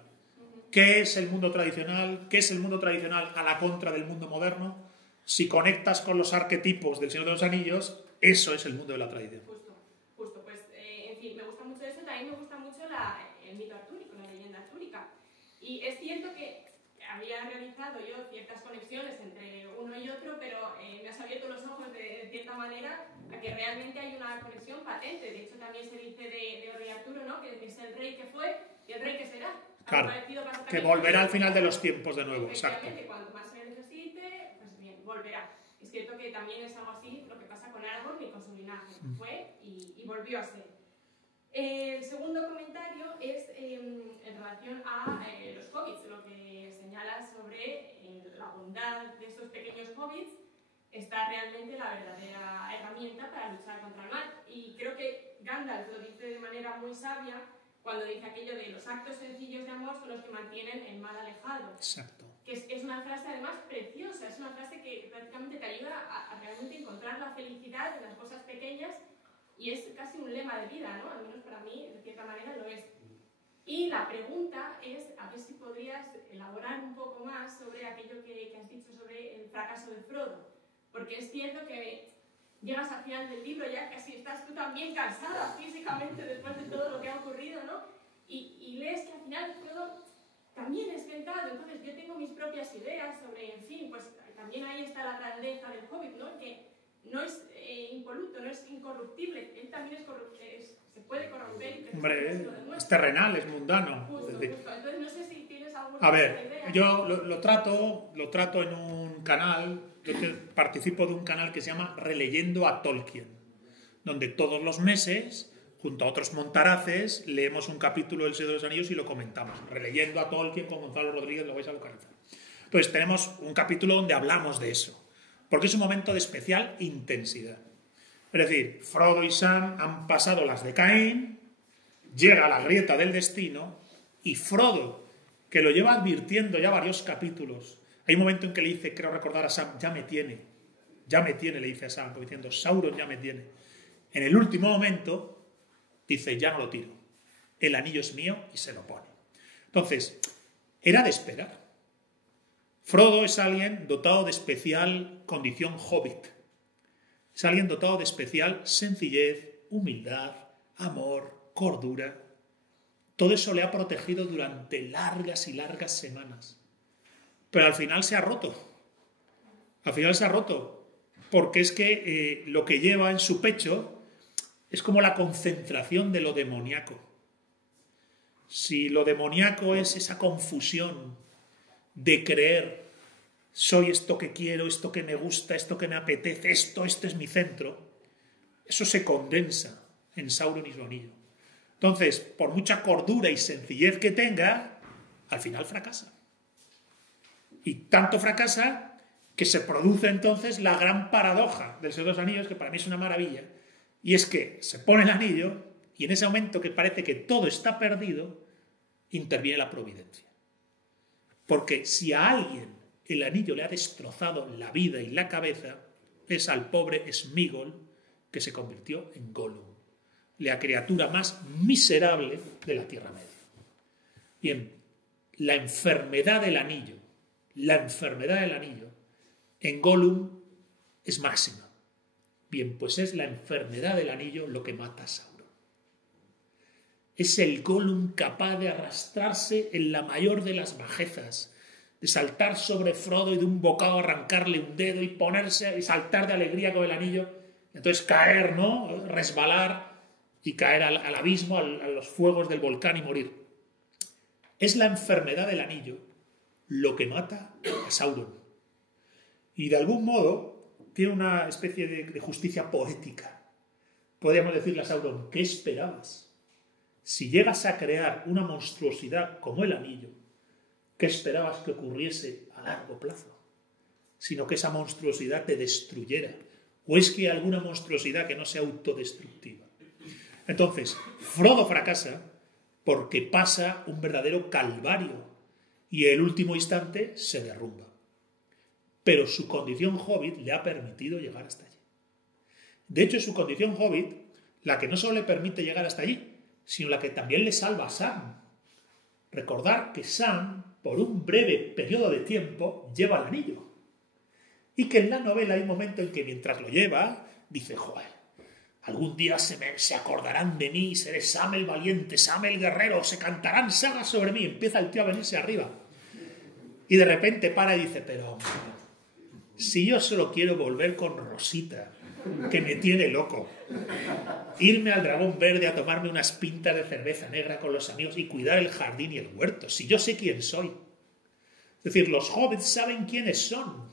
¿Qué es el mundo tradicional? ¿Qué es el mundo tradicional a la contra del mundo moderno? Si conectas con los arquetipos del Señor de los Anillos, eso es el mundo de la tradición. Justo, pues, en fin, me gusta mucho eso. También me gusta mucho el mito artúrico, la leyenda artúrica. Y es cierto que había realizado yo ciertas conexiones entre uno y otro, pero me has abierto los ojos de cierta manera a que realmente hay una conexión patente. De hecho, también se dice de Rey Arturo, ¿no? Que es el rey que fue y el rey que será. Claro, que volverá al final de los tiempos de nuevo, exacto. Cuanto más se necesite, pues bien, volverá. Es cierto que también es algo así lo que pasa con Aragorn y con su linaje. Fue y volvió a ser. El segundo comentario es en relación a los hobbits, lo que señala sobre la bondad de estos pequeños hobbits está realmente la verdadera herramienta para luchar contra el mal. Y creo que Gandalf lo dice de manera muy sabia cuando dice aquello de los actos sencillos de amor son los que mantienen el mal alejado. Exacto. Que es una frase además preciosa, es una frase que prácticamente te ayuda a realmente encontrar la felicidad en las cosas pequeñas y es casi un lema de vida, ¿no? Al menos para mí, de cierta manera, lo es. Y la pregunta es, a ver si podrías elaborar un poco más sobre aquello que has dicho sobre el fracaso de Frodo. Porque es cierto que llegas al final del libro, ya casi estás tú también cansada físicamente después de todo lo que ha ocurrido, ¿no? Y lees que al final Frodo también es tentado. Entonces yo tengo mis propias ideas sobre, en fin, pues también ahí está la grandeza del Hobbit, ¿no? Que no es impoluto, no es incorruptible, él también es corruptible, se puede corromper. Hombre, es terrenal, es mundano. Justo. Entonces no sé si tienes alguna A ver, idea. yo lo trato en un canal, yo participo de un canal que se llama Releyendo a Tolkien, donde todos los meses, junto a otros montaraces, leemos un capítulo del Señor de los Anillos y lo comentamos. Releyendo a Tolkien con Gonzalo Rodríguez, lo vais a localizar. Entonces tenemos un capítulo donde hablamos de eso, porque es un momento de especial intensidad. Es decir, Frodo y Sam han pasado las de Caín, llega a la grieta del destino, y Frodo, que lo lleva advirtiendo ya varios capítulos, hay un momento en que le dice, creo recordar a Sam, ya me tiene, le dice a Sam, como diciendo, Sauron ya me tiene. En el último momento, dice, ya no lo tiro, el anillo es mío, y se lo pone. Entonces, era de esperar. Frodo es alguien dotado de especial condición hobbit. Es alguien dotado de especial sencillez, humildad, amor, cordura. Todo eso le ha protegido durante largas y largas semanas. Pero al final se ha roto. Al final se ha roto. Porque es que lo que lleva en su pecho es como la concentración de lo demoníaco. Si lo demoníaco es esa confusión de creer, soy esto que quiero, esto que me gusta, esto que me apetece, este es mi centro, eso se condensa en Sauron y su anillo. Entonces, por mucha cordura y sencillez que tenga, al final fracasa. Y tanto fracasa que se produce entonces la gran paradoja del Señor de los Anillos, que para mí es una maravilla, y es que se pone el anillo y en ese momento que parece que todo está perdido, interviene la providencia. Porque si a alguien el anillo le ha destrozado la vida y la cabeza, es al pobre Sméagol, que se convirtió en Gollum, la criatura más miserable de la Tierra Media. Bien, la enfermedad del anillo en Gollum es máxima. Bien, pues es la enfermedad del anillo lo que mata a Sauron. Es el Gollum capaz de arrastrarse en la mayor de las bajezas, de saltar sobre Frodo y de un bocado arrancarle un dedo y ponerse y saltar de alegría con el anillo, entonces caer, ¿no? Resbalar y caer al abismo, a los fuegos del volcán y morir. Es la enfermedad del anillo lo que mata a Sauron. Y de algún modo tiene una especie de justicia poética. Podríamos decirle a Sauron, ¿qué esperabas? Si llegas a crear una monstruosidad como el anillo, ¿qué esperabas que ocurriese a largo plazo? Sino que esa monstruosidad te destruyera. ¿O es que hay alguna monstruosidad que no sea autodestructiva? Entonces, Frodo fracasa porque pasa un verdadero calvario y en el último instante se derrumba. Pero su condición hobbit le ha permitido llegar hasta allí. De hecho, es su condición hobbit la que no solo le permite llegar hasta allí, sino la que también le salva a Sam. Recordar que Sam, por un breve periodo de tiempo, lleva el anillo. Y que en la novela hay un momento en que mientras lo lleva, dice, joder, algún día se acordarán de mí, seré Sam el valiente, Sam el guerrero, se cantarán sagas sobre mí. Empieza el tío a venirse arriba. Y de repente para y dice, pero si yo solo quiero volver con Rosita, que me tiene loco, irme al Dragón Verde a tomarme unas pintas de cerveza negra con los amigos y cuidar el jardín y el huerto, si yo sé quién soy. Es decir, los hobbits saben quiénes son.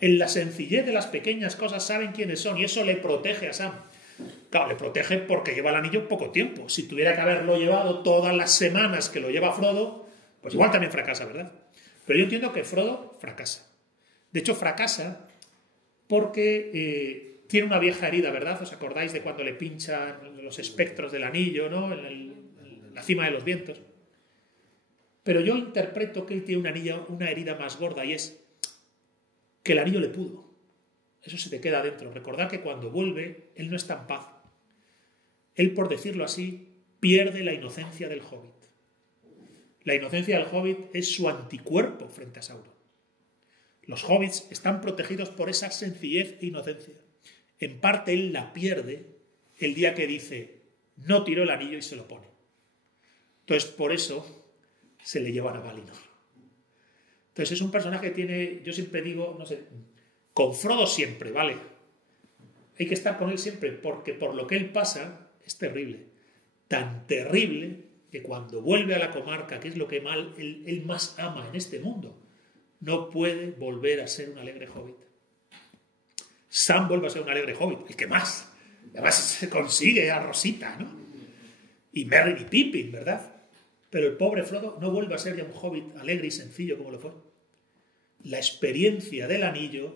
En la sencillez de las pequeñas cosas saben quiénes son y eso le protege a Sam. Claro, le protege porque lleva el anillo poco tiempo. Si tuviera que haberlo llevado todas las semanas que lo lleva Frodo, pues igual también fracasa, ¿verdad? Pero yo entiendo que Frodo fracasa. De hecho, fracasa porque tiene una vieja herida, ¿verdad? ¿Os acordáis de cuando le pinchan los espectros del anillo, ¿no? En la cima de los vientos. Pero yo interpreto que él tiene una herida más gorda, y es que el anillo le pudo. Eso se te queda dentro. Recordad que cuando vuelve, él no está en paz. Él, por decirlo así, pierde la inocencia del hobbit. La inocencia del hobbit es su anticuerpo frente a Sauron. Los hobbits están protegidos por esa sencillez e inocencia. En parte él la pierde el día que dice, no tiró el anillo y se lo pone. Entonces, por eso se le llevan a Valinor. Entonces, es un personaje que tiene, yo siempre digo, no sé, con Frodo siempre, ¿vale? Hay que estar con él siempre, porque por lo que él pasa es terrible. Tan terrible que cuando vuelve a la comarca, que es lo que él más ama en este mundo, no puede volver a ser un alegre hobbit. Sam vuelve a ser un alegre hobbit, el que más. Además se consigue a Rosita, ¿no? Y Merry y Pippin, ¿verdad? Pero el pobre Frodo no vuelve a ser ya un hobbit alegre y sencillo como lo fue. La experiencia del anillo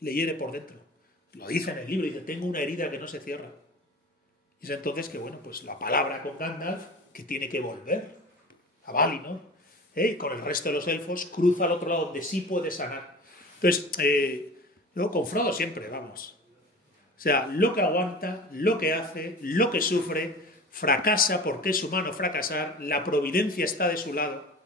le hiere por dentro. Lo dice en el libro, dice, tengo una herida que no se cierra. Y es entonces que, bueno, pues la palabra con Gandalf, que tiene que volver a Valinor, con el resto de los elfos, cruza al otro lado donde sí puede sanar. Entonces, luego con Frodo siempre, vamos. O sea, lo que aguanta, lo que hace, lo que sufre, fracasa porque es humano fracasar, la providencia está de su lado.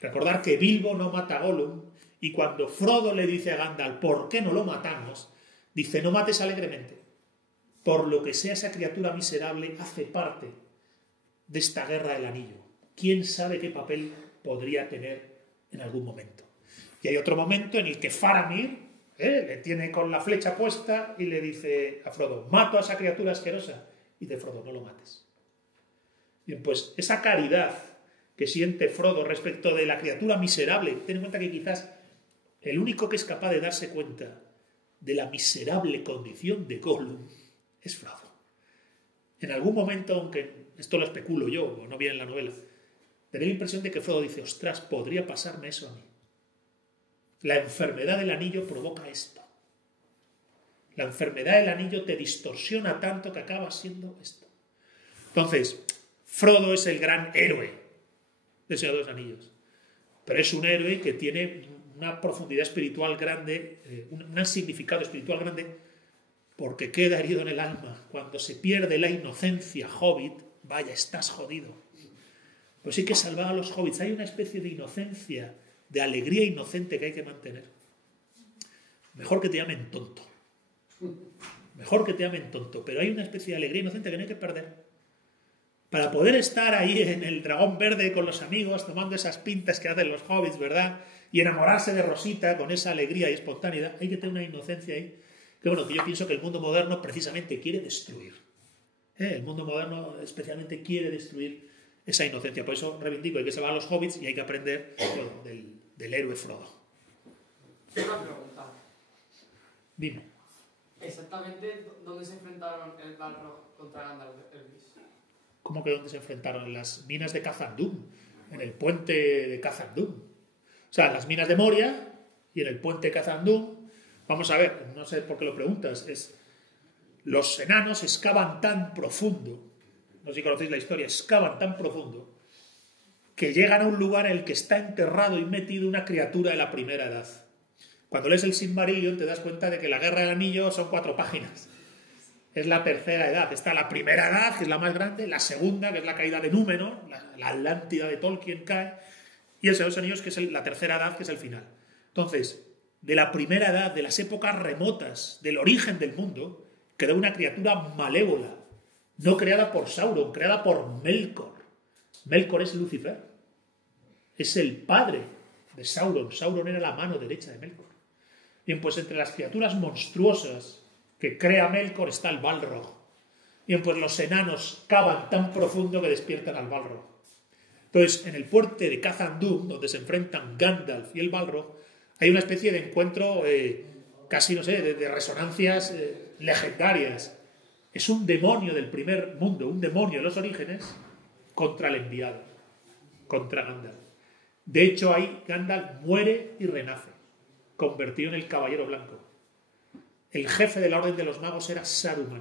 Recordar que Bilbo no mata a Gollum, y cuando Frodo le dice a Gandalf, ¿por qué no lo matamos? Dice, no mates alegremente. Por lo que sea, esa criatura miserable hace parte de esta guerra del anillo. ¿Quién sabe qué papel podría tener en algún momento? Y hay otro momento en el que Faramir le tiene con la flecha puesta y le dice a Frodo, mato a esa criatura asquerosa. Y dice Frodo, no lo mates. Bien, pues esa caridad que siente Frodo respecto de la criatura miserable, ten en cuenta que quizás el único que es capaz de darse cuenta de la miserable condición de Gollum es Frodo. En algún momento, aunque esto lo especulo yo, o no viene en la novela, tengo la impresión de que Frodo dice, ostras, podría pasarme eso a mí. La enfermedad del anillo provoca esto. La enfermedad del anillo te distorsiona tanto que acaba siendo esto. Entonces, Frodo es el gran héroe del Señor de los Anillos. Pero es un héroe que tiene una profundidad espiritual grande, un significado espiritual grande, porque queda herido en el alma. Cuando se pierde la inocencia hobbit, vaya, estás jodido. Pues hay que salvar a los hobbits. Hay una especie de inocencia, de alegría inocente que hay que mantener. Mejor que te llamen tonto. Mejor que te llamen tonto, pero hay una especie de alegría inocente que no hay que perder. Para poder estar ahí en el Dragón Verde con los amigos, tomando esas pintas que hacen los hobbits, ¿verdad? Y enamorarse de Rosita con esa alegría y espontaneidad, hay que tener una inocencia ahí. Que bueno, que yo pienso que el mundo moderno precisamente quiere destruir. El mundo moderno especialmente quiere destruir esa inocencia. Por eso reivindico, hay que salvar a los hobbits y hay que aprender del héroe Frodo. Una pregunta. Dime. Exactamente, ¿dónde se enfrentaron el Balrog contra Gandalf el Gris? ¿Cómo que dónde se enfrentaron? En las minas de Khazad-dûm, en el puente de Khazad-dûm. O sea, en las minas de Moria y en el puente de Khazad-dûm. Vamos a ver, no sé por qué lo preguntas, los enanos excavan tan profundo, no sé si conocéis la historia, excavan tan profundo, que llegan a un lugar en el que está enterrado y metido una criatura de la primera edad. Cuando lees el Silmarillion te das cuenta de que la Guerra del Anillo son 4 páginas. Es la tercera edad. Está la primera edad, que es la más grande, la segunda, que es la caída de Númenor, la Atlántida de Tolkien cae, y el Señor de los Anillos, que es la tercera edad, que es el final. Entonces, de la primera edad, de las épocas remotas, del origen del mundo, quedó una criatura malévola, no creada por Sauron, creada por Melkor. Melkor es Lucifer. Es el padre de Sauron. Sauron era la mano derecha de Melkor. Bien, pues entre las criaturas monstruosas que crea Melkor está el Balrog. Bien, pues los enanos cavan tan profundo que despiertan al Balrog. Entonces, en el puente de Khazad-dûm, donde se enfrentan Gandalf y el Balrog, hay una especie de encuentro casi, no sé, de resonancias legendarias. Es un demonio del primer mundo, un demonio de los orígenes, contra el enviado, contra Gandalf. De hecho, ahí Gandalf muere y renace, convertido en el Caballero Blanco. El jefe de la Orden de los Magos era Saruman.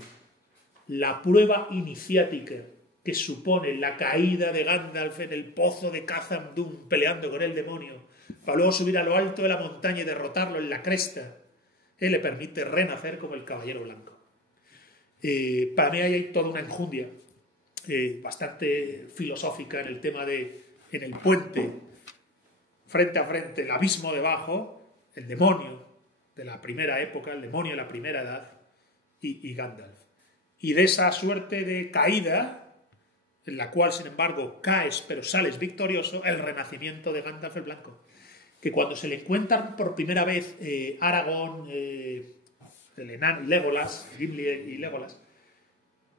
La prueba iniciática que supone la caída de Gandalf en el pozo de Khazad-dûm peleando con el demonio, para luego subir a lo alto de la montaña y derrotarlo en la cresta, le permite renacer como el Caballero Blanco. Para mí hay toda una enjundia bastante filosófica en el tema de, en el puente, frente a frente, el abismo debajo, el demonio de la primera época, el demonio de la primera edad y Gandalf. Y de esa suerte de caída, en la cual, sin embargo, caes pero sales victorioso, el renacimiento de Gandalf el Blanco. Que cuando se le encuentran por primera vez Aragorn, el enano, Legolas, Gimli y Legolas,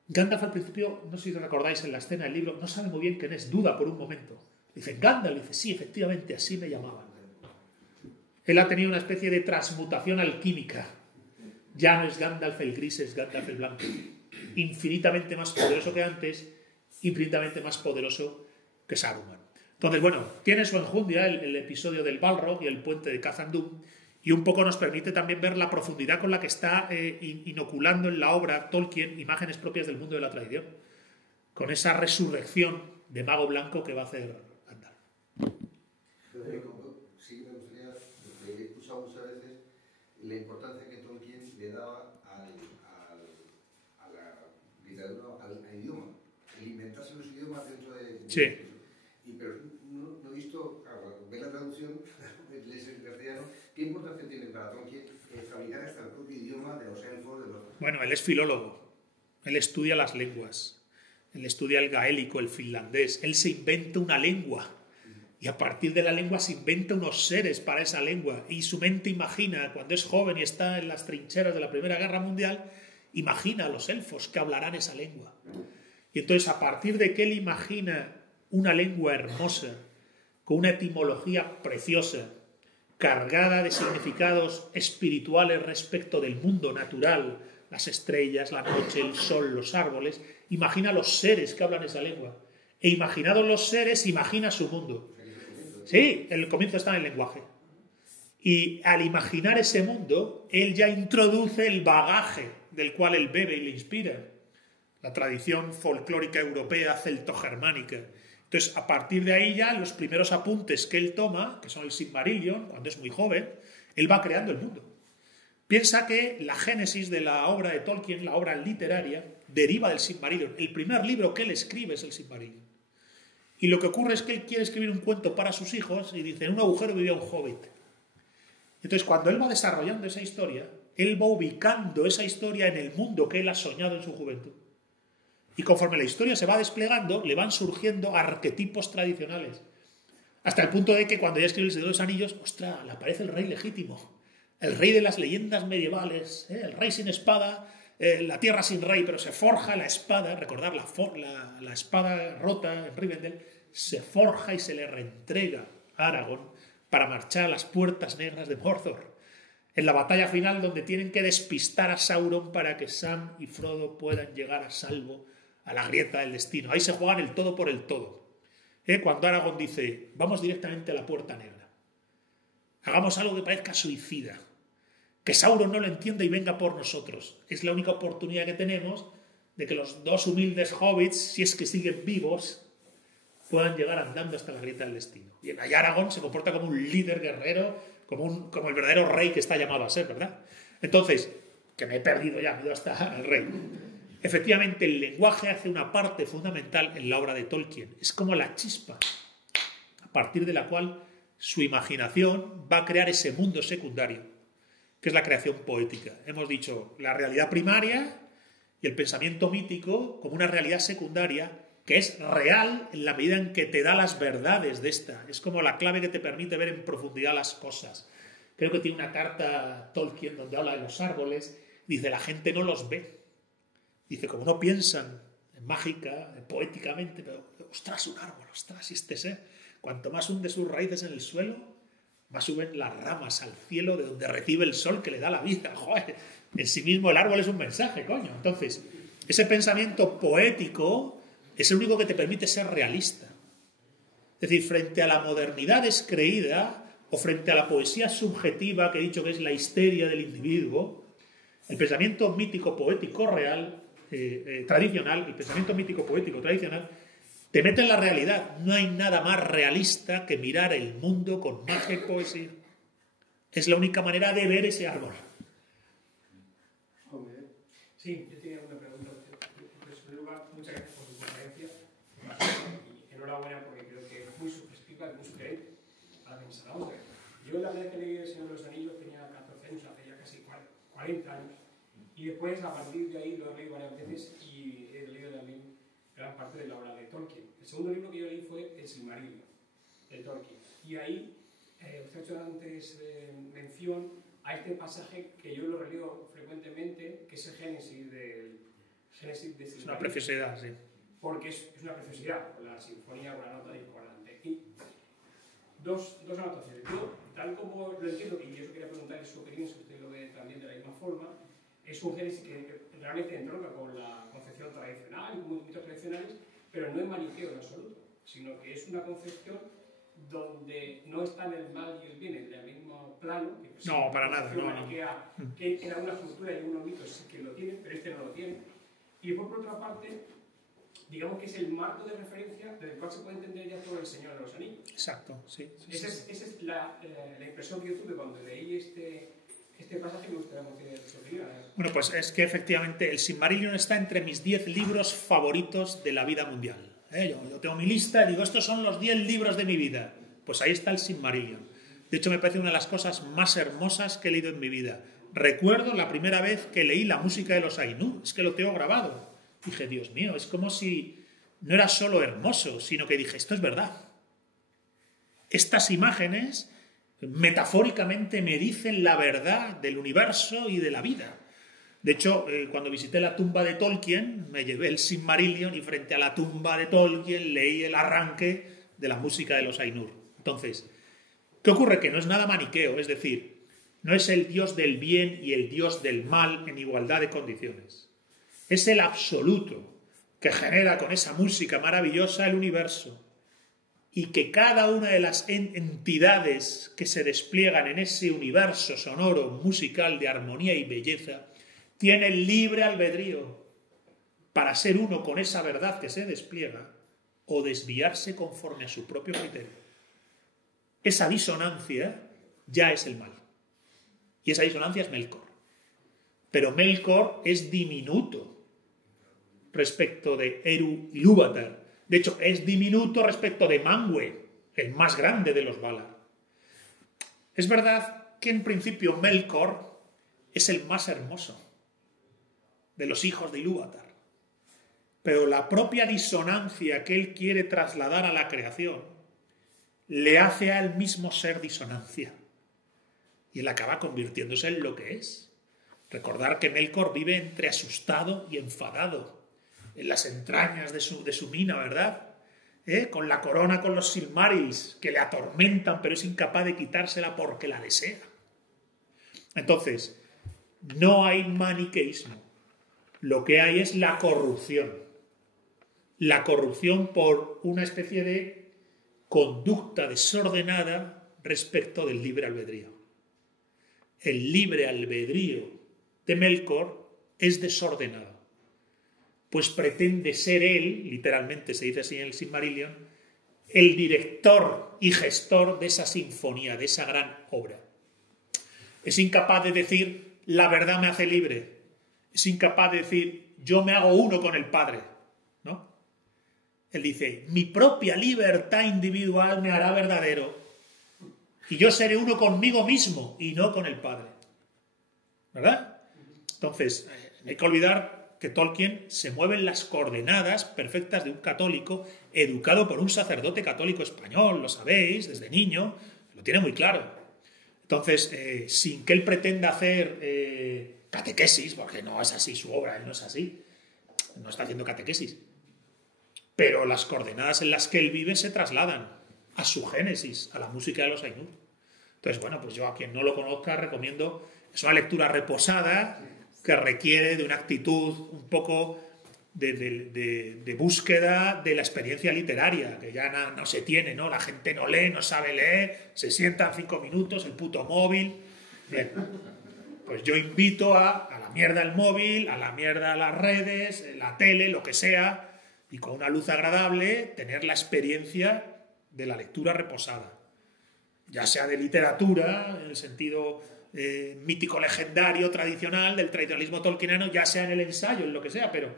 Gandalf al principio, no sé si recordáis en la escena del libro, no sabe muy bien quién es, duda por un momento. Dice, Gandalf, dice, sí, efectivamente, así me llamaban. Él ha tenido una especie de transmutación alquímica. Ya no es Gandalf el gris, es Gandalf el blanco. Infinitamente más poderoso que antes, infinitamente más poderoso que Saruman. Entonces, bueno, tiene su enjundia el episodio del Balrog y el puente de Khazad-dûm, y un poco nos permite también ver la profundidad con la que está inoculando en la obra Tolkien imágenes propias del mundo de la tradición, con esa resurrección de mago blanco que va a hacer Gandalf. Sí, me gustaría, lo que he escuchado muchas veces, la importancia que Tolkien le daba a la literatura, al idioma, el inventarse los idiomas dentro de... Sí. Pero no he visto, claro, ver la traducción, lees en castellano, ¿qué importancia tiene para Tolkien fabricar hasta el propio idioma de los elfos, de los... Bueno, él es filólogo, él estudia las lenguas, él estudia el gaélico, el finlandés, él se inventa una lengua. Y a partir de la lengua se inventa unos seres para esa lengua. Y su mente imagina, cuando es joven y está en las trincheras de la Primera Guerra Mundial, imagina a los elfos que hablarán esa lengua. Y entonces, a partir de que él imagina una lengua hermosa, con una etimología preciosa, cargada de significados espirituales respecto del mundo natural, las estrellas, la noche, el sol, los árboles, imagina los seres que hablan esa lengua. E imaginados los seres, imagina su mundo. Sí, el comienzo está en el lenguaje. Y al imaginar ese mundo, él ya introduce el bagaje del cual él bebe y le inspira. La tradición folclórica europea celto-germánica. Entonces, a partir de ahí ya, los primeros apuntes que él toma, que son el Silmarillion, cuando es muy joven, él va creando el mundo. Piensa que la génesis de la obra de Tolkien, la obra literaria, deriva del Silmarillion. El primer libro que él escribe es el Silmarillion. Y lo que ocurre es que él quiere escribir un cuento para sus hijos y dice, en un agujero vivía un hobbit. Entonces, cuando él va desarrollando esa historia, él va ubicando esa historia en el mundo que él ha soñado en su juventud. Y conforme la historia se va desplegando, le van surgiendo arquetipos tradicionales. Hasta el punto de que cuando ya escribe El Señor de los Anillos, ¡ostras!, le aparece el rey legítimo. El rey de las leyendas medievales, el rey sin espada, la tierra sin rey, pero se forja la espada, recordar la espada rota en Rivendell, se forja y se le reentrega a Aragorn para marchar a las puertas negras de Mordor, en la batalla final donde tienen que despistar a Sauron para que Sam y Frodo puedan llegar a salvo a la grieta del destino. Ahí se juegan el todo por el todo. Cuando Aragorn dice, vamos directamente a la puerta negra, hagamos algo que parezca suicida, que Sauron no lo entienda y venga por nosotros. Es la única oportunidad que tenemos de que los dos humildes hobbits, si es que siguen vivos, puedan llegar andando hasta la grieta del destino. Y en Aragorn se comporta como un líder guerrero, como el verdadero rey que está llamado a ser, ¿verdad? Entonces, que me he perdido ya, me he ido hasta el rey. Efectivamente, el lenguaje hace una parte fundamental en la obra de Tolkien. Es como la chispa, a partir de la cual su imaginación va a crear ese mundo secundario, que es la creación poética. Hemos dicho la realidad primaria y el pensamiento mítico como una realidad secundaria que es real en la medida en que te da las verdades de esta. Es como la clave que te permite ver en profundidad las cosas. Creo que tiene una carta Tolkien donde habla de los árboles. Dice, la gente no los ve. Dice, como no piensan mágica, poéticamente, pero ostras, un árbol, ostras, y este ser. Cuanto más hunde sus raíces en el suelo, más suben las ramas al cielo de donde recibe el sol que le da la vida. Joder, en sí mismo el árbol es un mensaje, coño. Entonces, ese pensamiento poético es el único que te permite ser realista. Es Es decir, frente a la modernidad descreída o frente a la poesía subjetiva que he dicho que es la histeria del individuo, el pensamiento mítico poético real, tradicional, el pensamiento mítico poético tradicional, te mete en la realidad. No hay nada más realista que mirar el mundo con magia y poesía. Es la única manera de ver ese árbol. Sí, yo tenía una pregunta. En primer lugar, muchas gracias por su conferencia. Y enhorabuena porque creo que es muy sugestiva y muy sugerente a la que nos hablamos. Yo la verdad que leí El Señor de los Anillos tenía 14 años, hace ya casi 40 años. Y después, a partir de ahí, lo he leído varias veces y he leído también gran parte de la obra de Tolkien. El segundo libro que yo leí fue El Silmarillion, de Tolkien. Y ahí, usted ha hecho antes mención a este pasaje que yo lo releo frecuentemente, que es el Génesis del Génesis de Silmarillion. Es una preciosidad, sí. Porque es una preciosidad, con la sinfonía, con la nota discordante. Y dos anotaciones. Yo, tal como lo entiendo, y yo quería preguntarle su opinión, si usted lo ve también de la misma forma, es un Génesis que realmente entronca con la concepción tradicional y con muchos mitos tradicionales, pero no es maniqueo en absoluto, sino que es una concepción donde no están el mal y el bien en el mismo plano. Que no, para nada. No, maniquea, que en algunas culturas y en algunos mitos sí que lo tienen, pero este no lo tiene. Y después, por otra parte, digamos que es el marco de referencia desde el cual se puede entender ya todo El Señor de los Anillos. Exacto, sí. Esa es la impresión que yo tuve cuando leí este pasaje. Me gustaría conocer su opinión. Bueno, pues es que efectivamente el Silmarillion está entre mis 10 libros favoritos de la vida mundial. Yo tengo mi lista y digo, estos son los 10 libros de mi vida. Pues ahí está el Silmarillion. De hecho, me parece una de las cosas más hermosas que he leído en mi vida. Recuerdo la primera vez que leí la música de los Ainur, es que lo tengo grabado. Dije, Dios mío, es como si no era solo hermoso, sino que dije, esto es verdad. Estas imágenes metafóricamente me dicen la verdad del universo y de la vida. De hecho, cuando visité la tumba de Tolkien, me llevé el Silmarillion y frente a la tumba de Tolkien leí el arranque de la música de los Ainur. Entonces, ¿qué ocurre? Que no es nada maniqueo, es decir, no es el Dios del bien y el Dios del mal en igualdad de condiciones. Es el absoluto que genera con esa música maravillosa el universo y que cada una de las entidades que se despliegan en ese universo sonoro, musical de armonía y belleza, tiene libre albedrío para ser uno con esa verdad que se despliega o desviarse conforme a su propio criterio. Esa disonancia ya es el mal. Y esa disonancia es Melkor. Pero Melkor es diminuto respecto de Eru Ilúvatar. De hecho, es diminuto respecto de Manwë, el más grande de los Valar. Es verdad que en principio Melkor es el más hermoso de los hijos de Ilúvatar. Pero la propia disonancia que él quiere trasladar a la creación le hace a él mismo ser disonancia. Y él acaba convirtiéndose en lo que es. Recordar que Melkor vive entre asustado y enfadado, en las entrañas de su mina, ¿verdad? Con la corona, con los Silmarils, que le atormentan, pero es incapaz de quitársela porque la desea. Entonces, no hay maniqueísmo. Lo que hay es la corrupción. La corrupción por una especie de conducta desordenada respecto del libre albedrío. El libre albedrío de Melkor es desordenado, pues pretende ser él, literalmente se dice así en el Silmarillion, el director y gestor de esa sinfonía, de esa gran obra. Es incapaz de decir, la verdad me hace libre. Es incapaz de decir, yo me hago uno con el Padre, ¿no? Él dice, mi propia libertad individual me hará verdadero y yo seré uno conmigo mismo y no con el Padre. ¿Verdad? Entonces, no hay que olvidar que Tolkien se mueve en las coordenadas perfectas de un católico educado por un sacerdote católico español, lo sabéis, desde niño, lo tiene muy claro. Entonces, sin que él pretenda hacer catequesis, porque no es así su obra, él no es así, no está haciendo catequesis, pero las coordenadas en las que él vive se trasladan a su génesis, a la música de los Ainur. Entonces, bueno, pues yo a quien no lo conozca recomiendo, es una lectura reposada que requiere de una actitud un poco de búsqueda de la experiencia literaria, que ya no se tiene, ¿no? La gente no lee, no sabe leer, se sientan 5 minutos, el puto móvil. Bien, pues yo invito a la mierda el móvil, a la mierda las redes, la tele, lo que sea, y con una luz agradable tener la experiencia de la lectura reposada, ya sea de literatura, en el sentido mítico, legendario, tradicional, del tradicionalismo tolkieniano, ya sea en el ensayo, en lo que sea, pero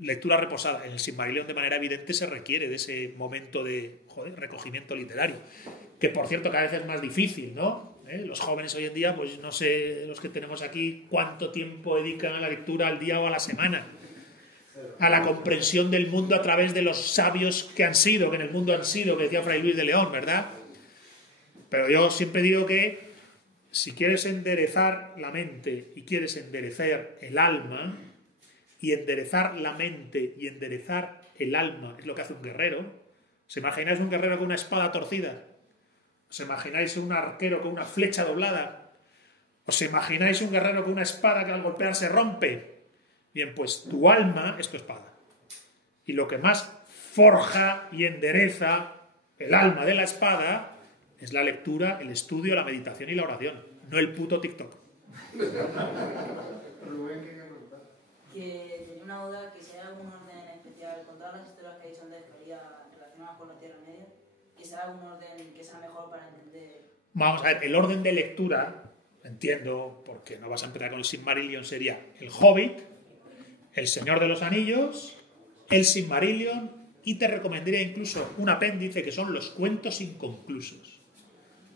lectura reposada. En el Silmarillion de manera evidente se requiere de ese momento de recogimiento literario, que por cierto cada vez es más difícil, ¿no? Los jóvenes hoy en día, pues no sé, los que tenemos aquí, cuánto tiempo dedican a la lectura al día o a la semana, a la comprensión del mundo a través de los sabios que han sido, que en el mundo han sido, que decía Fray Luis de León, ¿verdad? Pero yo siempre digo que si quieres enderezar la mente y quieres enderezar el alma, y enderezar la mente y enderezar el alma es lo que hace un guerrero. ¿Os imagináis un guerrero con una espada torcida? ¿Os imagináis un arquero con una flecha doblada? ¿Os imagináis un guerrero con una espada que al golpear se rompe? Bien, pues tu alma es tu espada. Y lo que más forja y endereza el alma de la espada es la lectura, el estudio, la meditación y la oración, no el puto TikTok. Que tenía una duda, que si hay algún orden especial, con todas las historias que hay son de historia relacionadas con la Tierra Media, que si hay algún orden que sea mejor para entender... Vamos a ver, el orden de lectura, entiendo, porque no vas a empezar con el Silmarillion, sería el Hobbit, el Señor de los Anillos, el Silmarillion, y te recomendaría incluso un apéndice que son los cuentos inconclusos.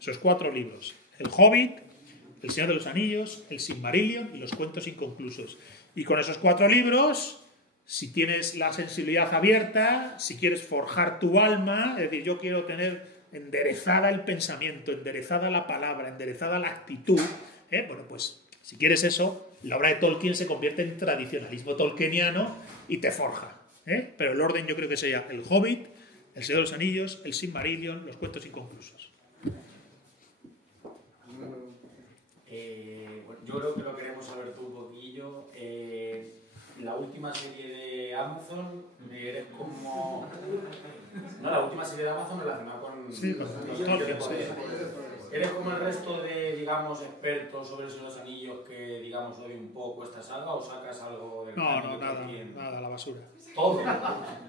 Esos 4 libros, el Hobbit, el Señor de los Anillos, el Silmarillion y los cuentos inconclusos. Y con esos 4 libros, si tienes la sensibilidad abierta, si quieres forjar tu alma, es decir, yo quiero tener enderezada el pensamiento, enderezada la palabra, enderezada la actitud, bueno, pues si quieres eso, la obra de Tolkien se convierte en tradicionalismo tolkieniano y te forja. Pero el orden yo creo que sería el Hobbit, el Señor de los Anillos, el Silmarillion, los cuentos inconclusos. Bueno, yo creo que lo queremos saber tú un poquillo. La última serie de Amazon, eres como... No, la última serie de Amazon relacionada con... Sí, con los Tolkien, sí. ¿Eres como el resto de, digamos, expertos sobre los anillos que, digamos, odian un poco esta saga o sacas algo del No, nada, la basura. Todo. Nada,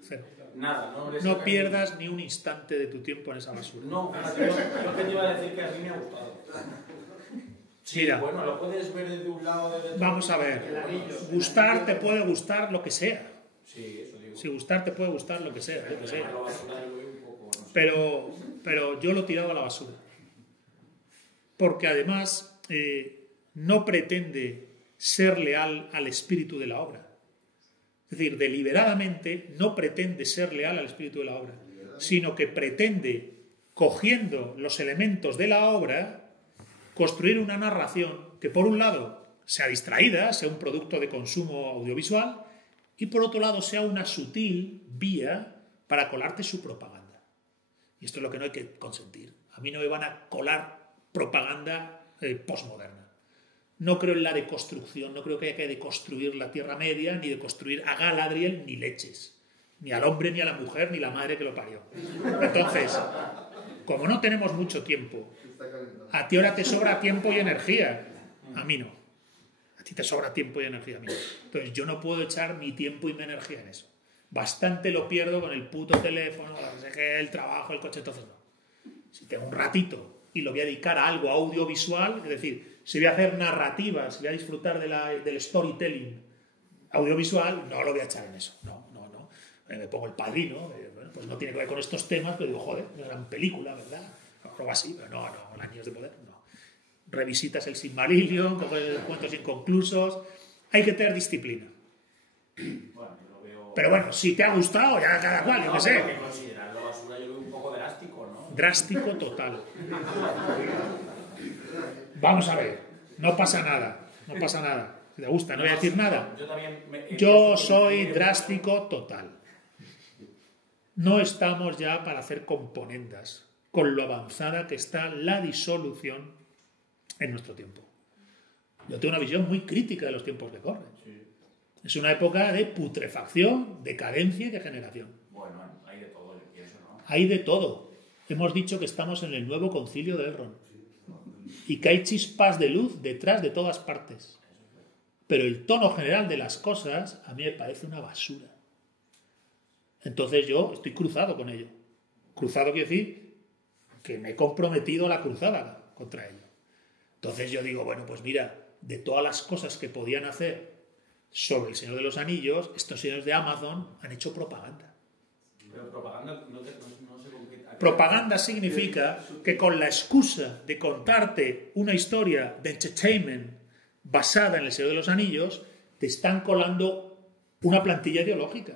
cero. Nada, ¿no? No pierdas ni un instante de tu tiempo en esa basura. No, fíjate, yo que te iba a decir que a mí me ha gustado. Sí, mira, bueno, lo puedes ver desde un lado desde otro. Vamos a ver, gustar te puede gustar lo que sea. Sí, eso digo. Si gustar te puede gustar lo que sea, yo que sé. La basura yo lo veo un poco, no sé. Pero yo lo he tirado a la basura. Porque además no pretende ser leal al espíritu de la obra. Es decir, deliberadamente no pretende ser leal al espíritu de la obra, sino que pretende, cogiendo los elementos de la obra, construir una narración que por un lado sea distraída, sea un producto de consumo audiovisual, y por otro lado sea una sutil vía para colarte su propaganda. Y esto es lo que no hay que consentir. A mí no me van a colar propaganda postmoderna. No creo en la deconstrucción, no creo que haya que deconstruir la Tierra Media, ni deconstruir a Galadriel, ni leches. Ni al hombre, ni a la mujer, ni la madre que lo parió. Entonces, como no tenemos mucho tiempo, a ti ahora te sobra tiempo y energía. A mí no. A ti te sobra tiempo y energía, a mí no. Entonces yo no puedo echar mi tiempo y mi energía en eso. Bastante lo pierdo con el puto teléfono, el trabajo, el coche, entonces no. Si tengo un ratito y lo voy a dedicar a algo audiovisual, es decir, si voy a hacer narrativas, si voy a disfrutar del storytelling audiovisual, no lo voy a echar en eso. No. Me pongo El Padrino, bueno, pues no tiene que ver con estos temas, pero digo, joder, una gran película, ¿verdad? Algo así, pero no, Anillos de Poder, no. Revisitas el Silmarillion, coges cuentos inconclusos. Hay que tener disciplina. Bueno, yo lo veo... Pero bueno, si te ha gustado, ya cada cual, yo qué sé. Que considerarlo basura yo lo veo un poco drástico, ¿no? Drástico total. Vamos a ver, no pasa nada. Si te gusta, no voy a decir nada. Yo soy drástico total. No estamos ya para hacer componendas con lo avanzada que está la disolución en nuestro tiempo. Yo tengo una visión muy crítica de los tiempos que corren. Es una época de putrefacción, decadencia y degeneración. Bueno, hay de todo, yo pienso, ¿no? Hay de todo. Hemos dicho que estamos en el nuevo concilio de Elrond y que hay chispas de luz detrás de todas partes. Pero el tono general de las cosas a mí me parece una basura. Entonces yo estoy cruzado con ello. Cruzado quiere decir que me he comprometido a la cruzada contra ello. Entonces yo digo, bueno, pues mira, de todas las cosas que podían hacer sobre el Señor de los Anillos, estos señores de Amazon han hecho propaganda. Pero propaganda no sé con qué... Propaganda significa que con la excusa de contarte una historia de entertainment basada en el Señor de los Anillos, te están colando una plantilla ideológica.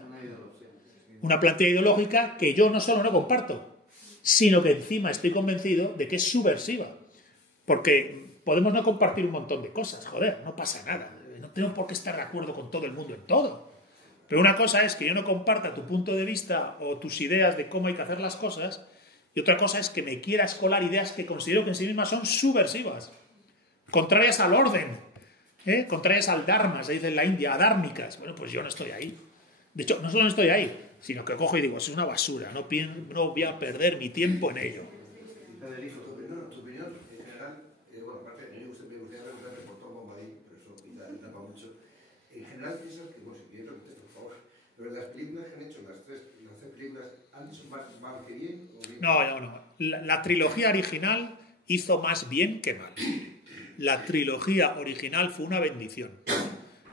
Una plantilla ideológica que yo no solo no comparto, sino que encima estoy convencido de que es subversiva. Porque podemos no compartir un montón de cosas, joder, no pasa nada. No tengo por qué estar de acuerdo con todo el mundo en todo. Pero una cosa es que yo no comparta tu punto de vista o tus ideas de cómo hay que hacer las cosas, y otra cosa es que me quieras colar ideas que considero que en sí mismas son subversivas, contrarias al orden, contrarias al dharma, se dice en la India, adármicas. Bueno, pues yo no estoy ahí. De hecho, no solo no estoy ahí, sino que cojo y digo, es una basura, no voy a perder mi tiempo en ello. Tu opinión en general, bueno, aparte, a mí me gustaría preguntarte por Tom Bombadil, pero eso quizá tapa mucho. En general piensas que, bueno, si quieres responder, por favor, pero las películas que han hecho, las tres películas, ¿han hecho mal que bien? O bien? No. La trilogía original hizo más bien que mal. La trilogía original fue una bendición.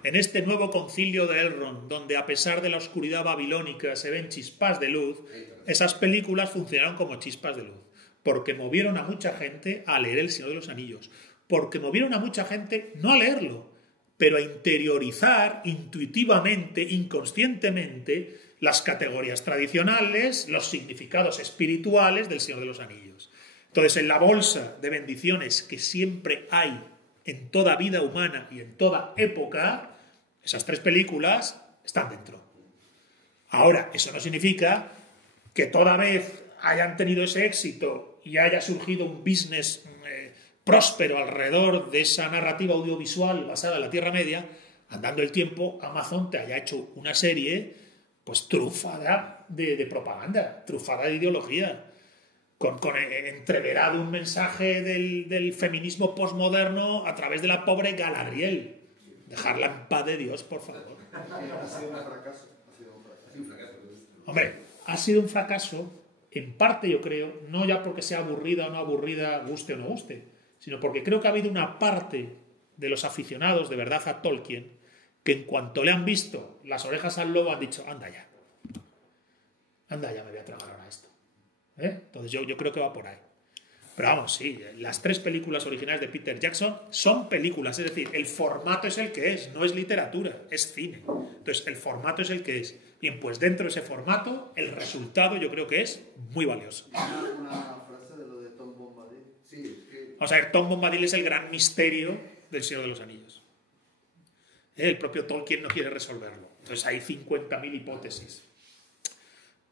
En este nuevo concilio de Elrond, donde a pesar de la oscuridad babilónica se ven chispas de luz, esas películas funcionaron como chispas de luz, porque movieron a mucha gente a leer El Señor de los Anillos, porque movieron a mucha gente no a leerlo, pero a interiorizar intuitivamente, inconscientemente, las categorías tradicionales, los significados espirituales del Señor de los Anillos. Entonces, en la bolsa de bendiciones que siempre hay en toda vida humana y en toda época, esas tres películas están dentro. Ahora, eso no significa que toda vez hayan tenido ese éxito y haya surgido un business próspero alrededor de esa narrativa audiovisual basada en la Tierra Media, andando el tiempo, Amazon te haya hecho una serie pues trufada de propaganda, trufada de ideología, con entreverado un mensaje del feminismo posmoderno a través de la pobre Galadriel. Dejarla en paz de Dios, por favor. Ha sido un fracaso. Hombre, ha sido un fracaso, en parte yo creo, no ya porque sea aburrida o no aburrida, guste o no guste, sino porque creo que ha habido una parte de los aficionados de verdad a Tolkien que en cuanto le han visto las orejas al lobo han dicho, anda ya, me voy a tragar ahora esto. Entonces yo creo que va por ahí. Pero vamos, sí, las tres películas originales de Peter Jackson son películas, es decir, el formato es el que es, no es literatura, es cine. Entonces el formato es el que es. Bien, pues dentro de ese formato, el resultado yo creo que es muy valioso. Una frase de lo de Tom Bombadil. Sí, es que... Vamos a ver, Tom Bombadil es el gran misterio del Señor de los Anillos. El propio Tolkien no quiere resolverlo. Entonces hay 50.000 hipótesis.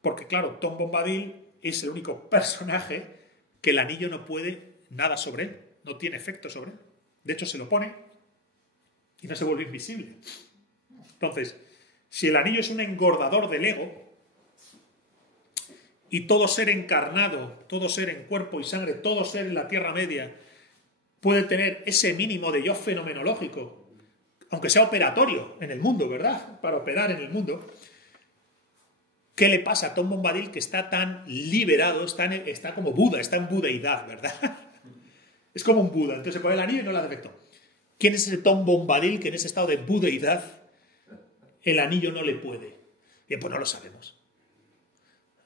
Porque claro, Tom Bombadil es el único personaje que el anillo no puede nada sobre él, no tiene efecto sobre él. De hecho, se lo pone y no se vuelve invisible. Entonces, si el anillo es un engordador del ego y todo ser encarnado, todo ser en cuerpo y sangre, todo ser en la Tierra Media puede tener ese mínimo de yo fenomenológico, aunque sea operatorio en el mundo, ¿verdad? Para operar en el mundo. ¿Qué le pasa a Tom Bombadil que está tan liberado, está como Buda, está en budeidad, ¿verdad? Es como un Buda, entonces se pone el anillo y no le hace efecto. ¿Quién es ese Tom Bombadil que en ese estado de budeidad el anillo no le puede? Bien, pues no lo sabemos.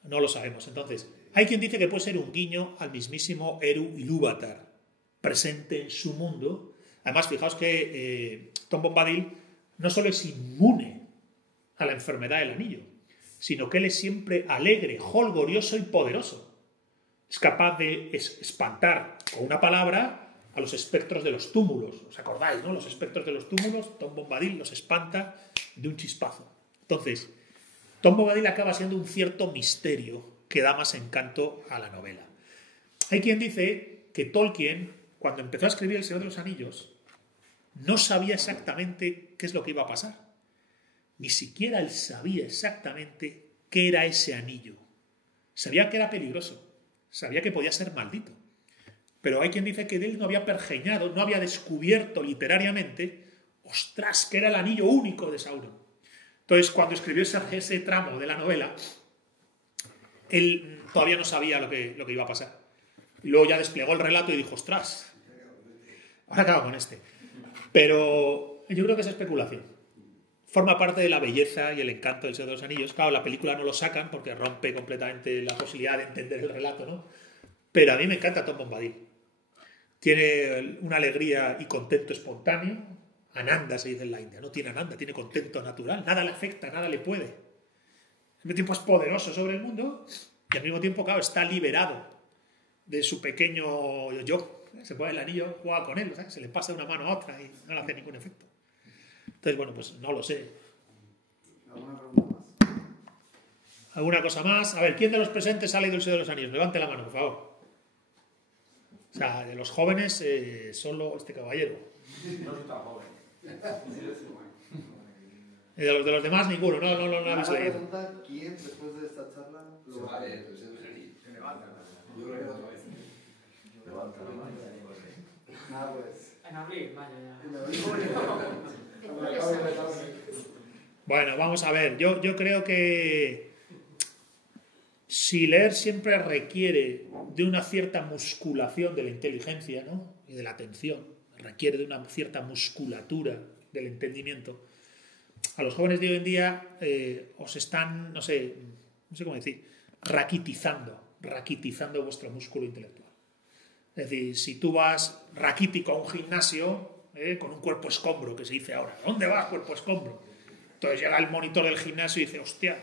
No lo sabemos. Entonces, hay quien dice que puede ser un guiño al mismísimo Eru Ilúvatar, presente en su mundo. Además, fijaos que Tom Bombadil no solo es inmune a la enfermedad del anillo, sino que él es siempre alegre, jolgorioso y poderoso. Es capaz de espantar con una palabra a los espectros de los túmulos. ¿Os acordáis, no? Los espectros de los túmulos, Tom Bombadil los espanta de un chispazo. Entonces, Tom Bombadil acaba siendo un cierto misterio que da más encanto a la novela. Hay quien dice que Tolkien, cuando empezó a escribir El Señor de los Anillos, no sabía exactamente qué es lo que iba a pasar. ni siquiera él sabía exactamente qué era ese anillo. Sabía que era peligroso, sabía que podía ser maldito. Pero hay quien dice que él no había pergeñado, no había descubierto literariamente, ostras, que era el anillo único de Sauron. Entonces, cuando escribió ese tramo de la novela, él todavía no sabía lo que iba a pasar. Y luego ya desplegó el relato y dijo, ostras, ahora acabo con este. Pero yo creo que es especulación. Forma parte de la belleza y el encanto del Señor de los Anillos. Claro, la película no lo sacan porque rompe completamente la posibilidad de entender el relato, ¿no? Pero a mí me encanta Tom Bombadil. Tiene una alegría y contento espontáneo. Ananda se dice en la India. No tiene ananda, tiene contento natural. Nada le afecta, nada le puede. Al mismo tiempo es poderoso sobre el mundo y al mismo tiempo, claro, está liberado de su pequeño yo. Se pone el anillo, juega con él, ¿sabes? Se le pasa de una mano a otra y no le hace ningún efecto. Entonces, bueno, pues no lo sé. ¿Alguna pregunta más? ¿Alguna cosa más? A ver, ¿quién de los presentes ha leído El Señor de los Anillos? Levante la mano, por favor. O sea, de los jóvenes, solo este caballero. No soy tan joven. De los demás, ninguno. No habéis Una leído. pregunta, ¿quién después de esta charla Se va a leer, pues, Se levanta. yo lo leo otra vez. Nada, pues. En abril, vaya ya. Bueno, vamos a ver. Yo creo que si leer siempre requiere de una cierta musculación de la inteligencia, ¿no? Y de la atención, requiere de una cierta musculatura del entendimiento. A los jóvenes de hoy en día os están, no sé cómo decir, raquitizando vuestro músculo intelectual. Es decir, si tú vas raquítico a un gimnasio con un cuerpo escombro, que se dice ahora, ¿dónde vas, cuerpo escombro? Entonces llega el monitor del gimnasio y dice, hostia,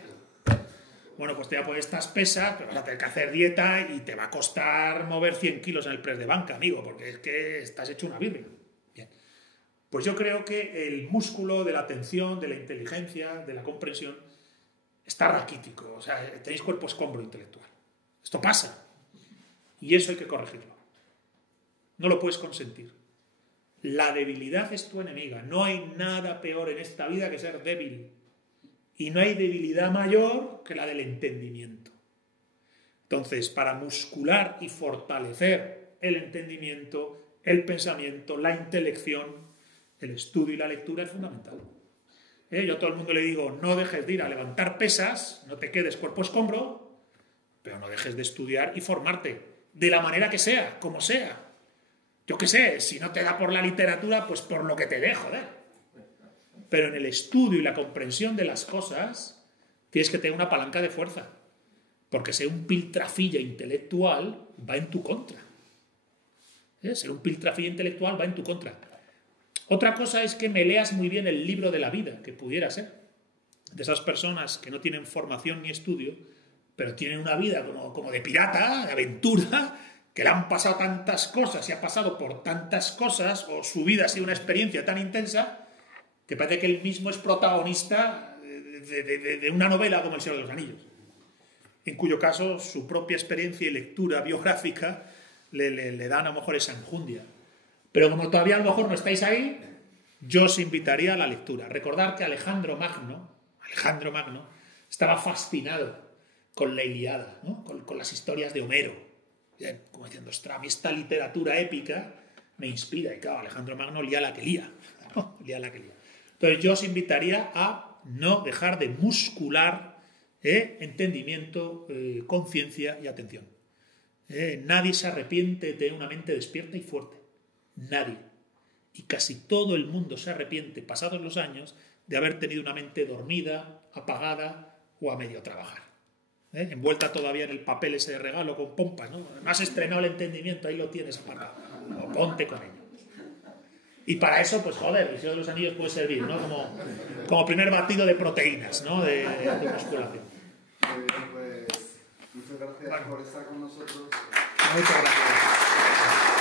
bueno, pues te voy a poner estas pesas, pero vas a tener que hacer dieta y te va a costar mover 100 kilos en el press de banca, amigo, porque es que estás hecho una birria. Bien. Pues yo creo que el músculo de la atención, de la inteligencia, de la comprensión, está raquítico. O sea, tenéis cuerpo escombro intelectual. Esto pasa. Y eso hay que corregirlo. No lo puedes consentir. La debilidad es tu enemiga. No hay nada peor en esta vida que ser débil. Y no hay debilidad mayor que la del entendimiento. Entonces, para muscular y fortalecer el entendimiento, el pensamiento, la intelección, el estudio y la lectura es fundamental. Yo a todo el mundo le digo, no dejes de ir a levantar pesas, no te quedes cuerpo escombro, pero no dejes de estudiar y formarte, de la manera que sea, como sea. Yo qué sé, si no te da por la literatura, pues por lo que te dé, joder. Pero en el estudio y la comprensión de las cosas, tienes que tener una palanca de fuerza. Porque ser un piltrafilla intelectual va en tu contra. Ser un piltrafilla intelectual va en tu contra. Otra cosa es que me leas muy bien el libro de la vida, que pudiera ser. De esas personas que no tienen formación ni estudio, pero tienen una vida como de pirata, de aventura, que le han pasado tantas cosas y ha pasado por tantas cosas, o su vida ha sido una experiencia tan intensa, que parece que él mismo es protagonista de una novela como El Señor de los Anillos, en cuyo caso su propia experiencia y lectura biográfica le dan a lo mejor esa enjundia. Pero como todavía a lo mejor no estáis ahí, yo os invitaría a la lectura. Recordad que Alejandro Magno estaba fascinado con la Ilíada, ¿no? con las historias de Homero. Bien, como diciendo, ostras, a mí esta literatura épica me inspira. Y claro, Alejandro Magno lía la que lía. ¿No? Lía la que lía. Entonces yo os invitaría a no dejar de muscular entendimiento, conciencia y atención. Nadie se arrepiente de tener una mente despierta y fuerte. Nadie. Y casi todo el mundo se arrepiente, pasados los años, de haber tenido una mente dormida, apagada o a medio trabajar. Envuelta todavía en el papel ese de regalo con pompas, ¿no? No has estrenado el entendimiento, ahí lo tienes apagado. No, ponte con ello. Y para eso, pues joder, el Señor de los Anillos puede servir, ¿no? Como primer batido de proteínas, ¿no? De musculación. Muy bien, pues muchas gracias por estar con nosotros. Muchas gracias.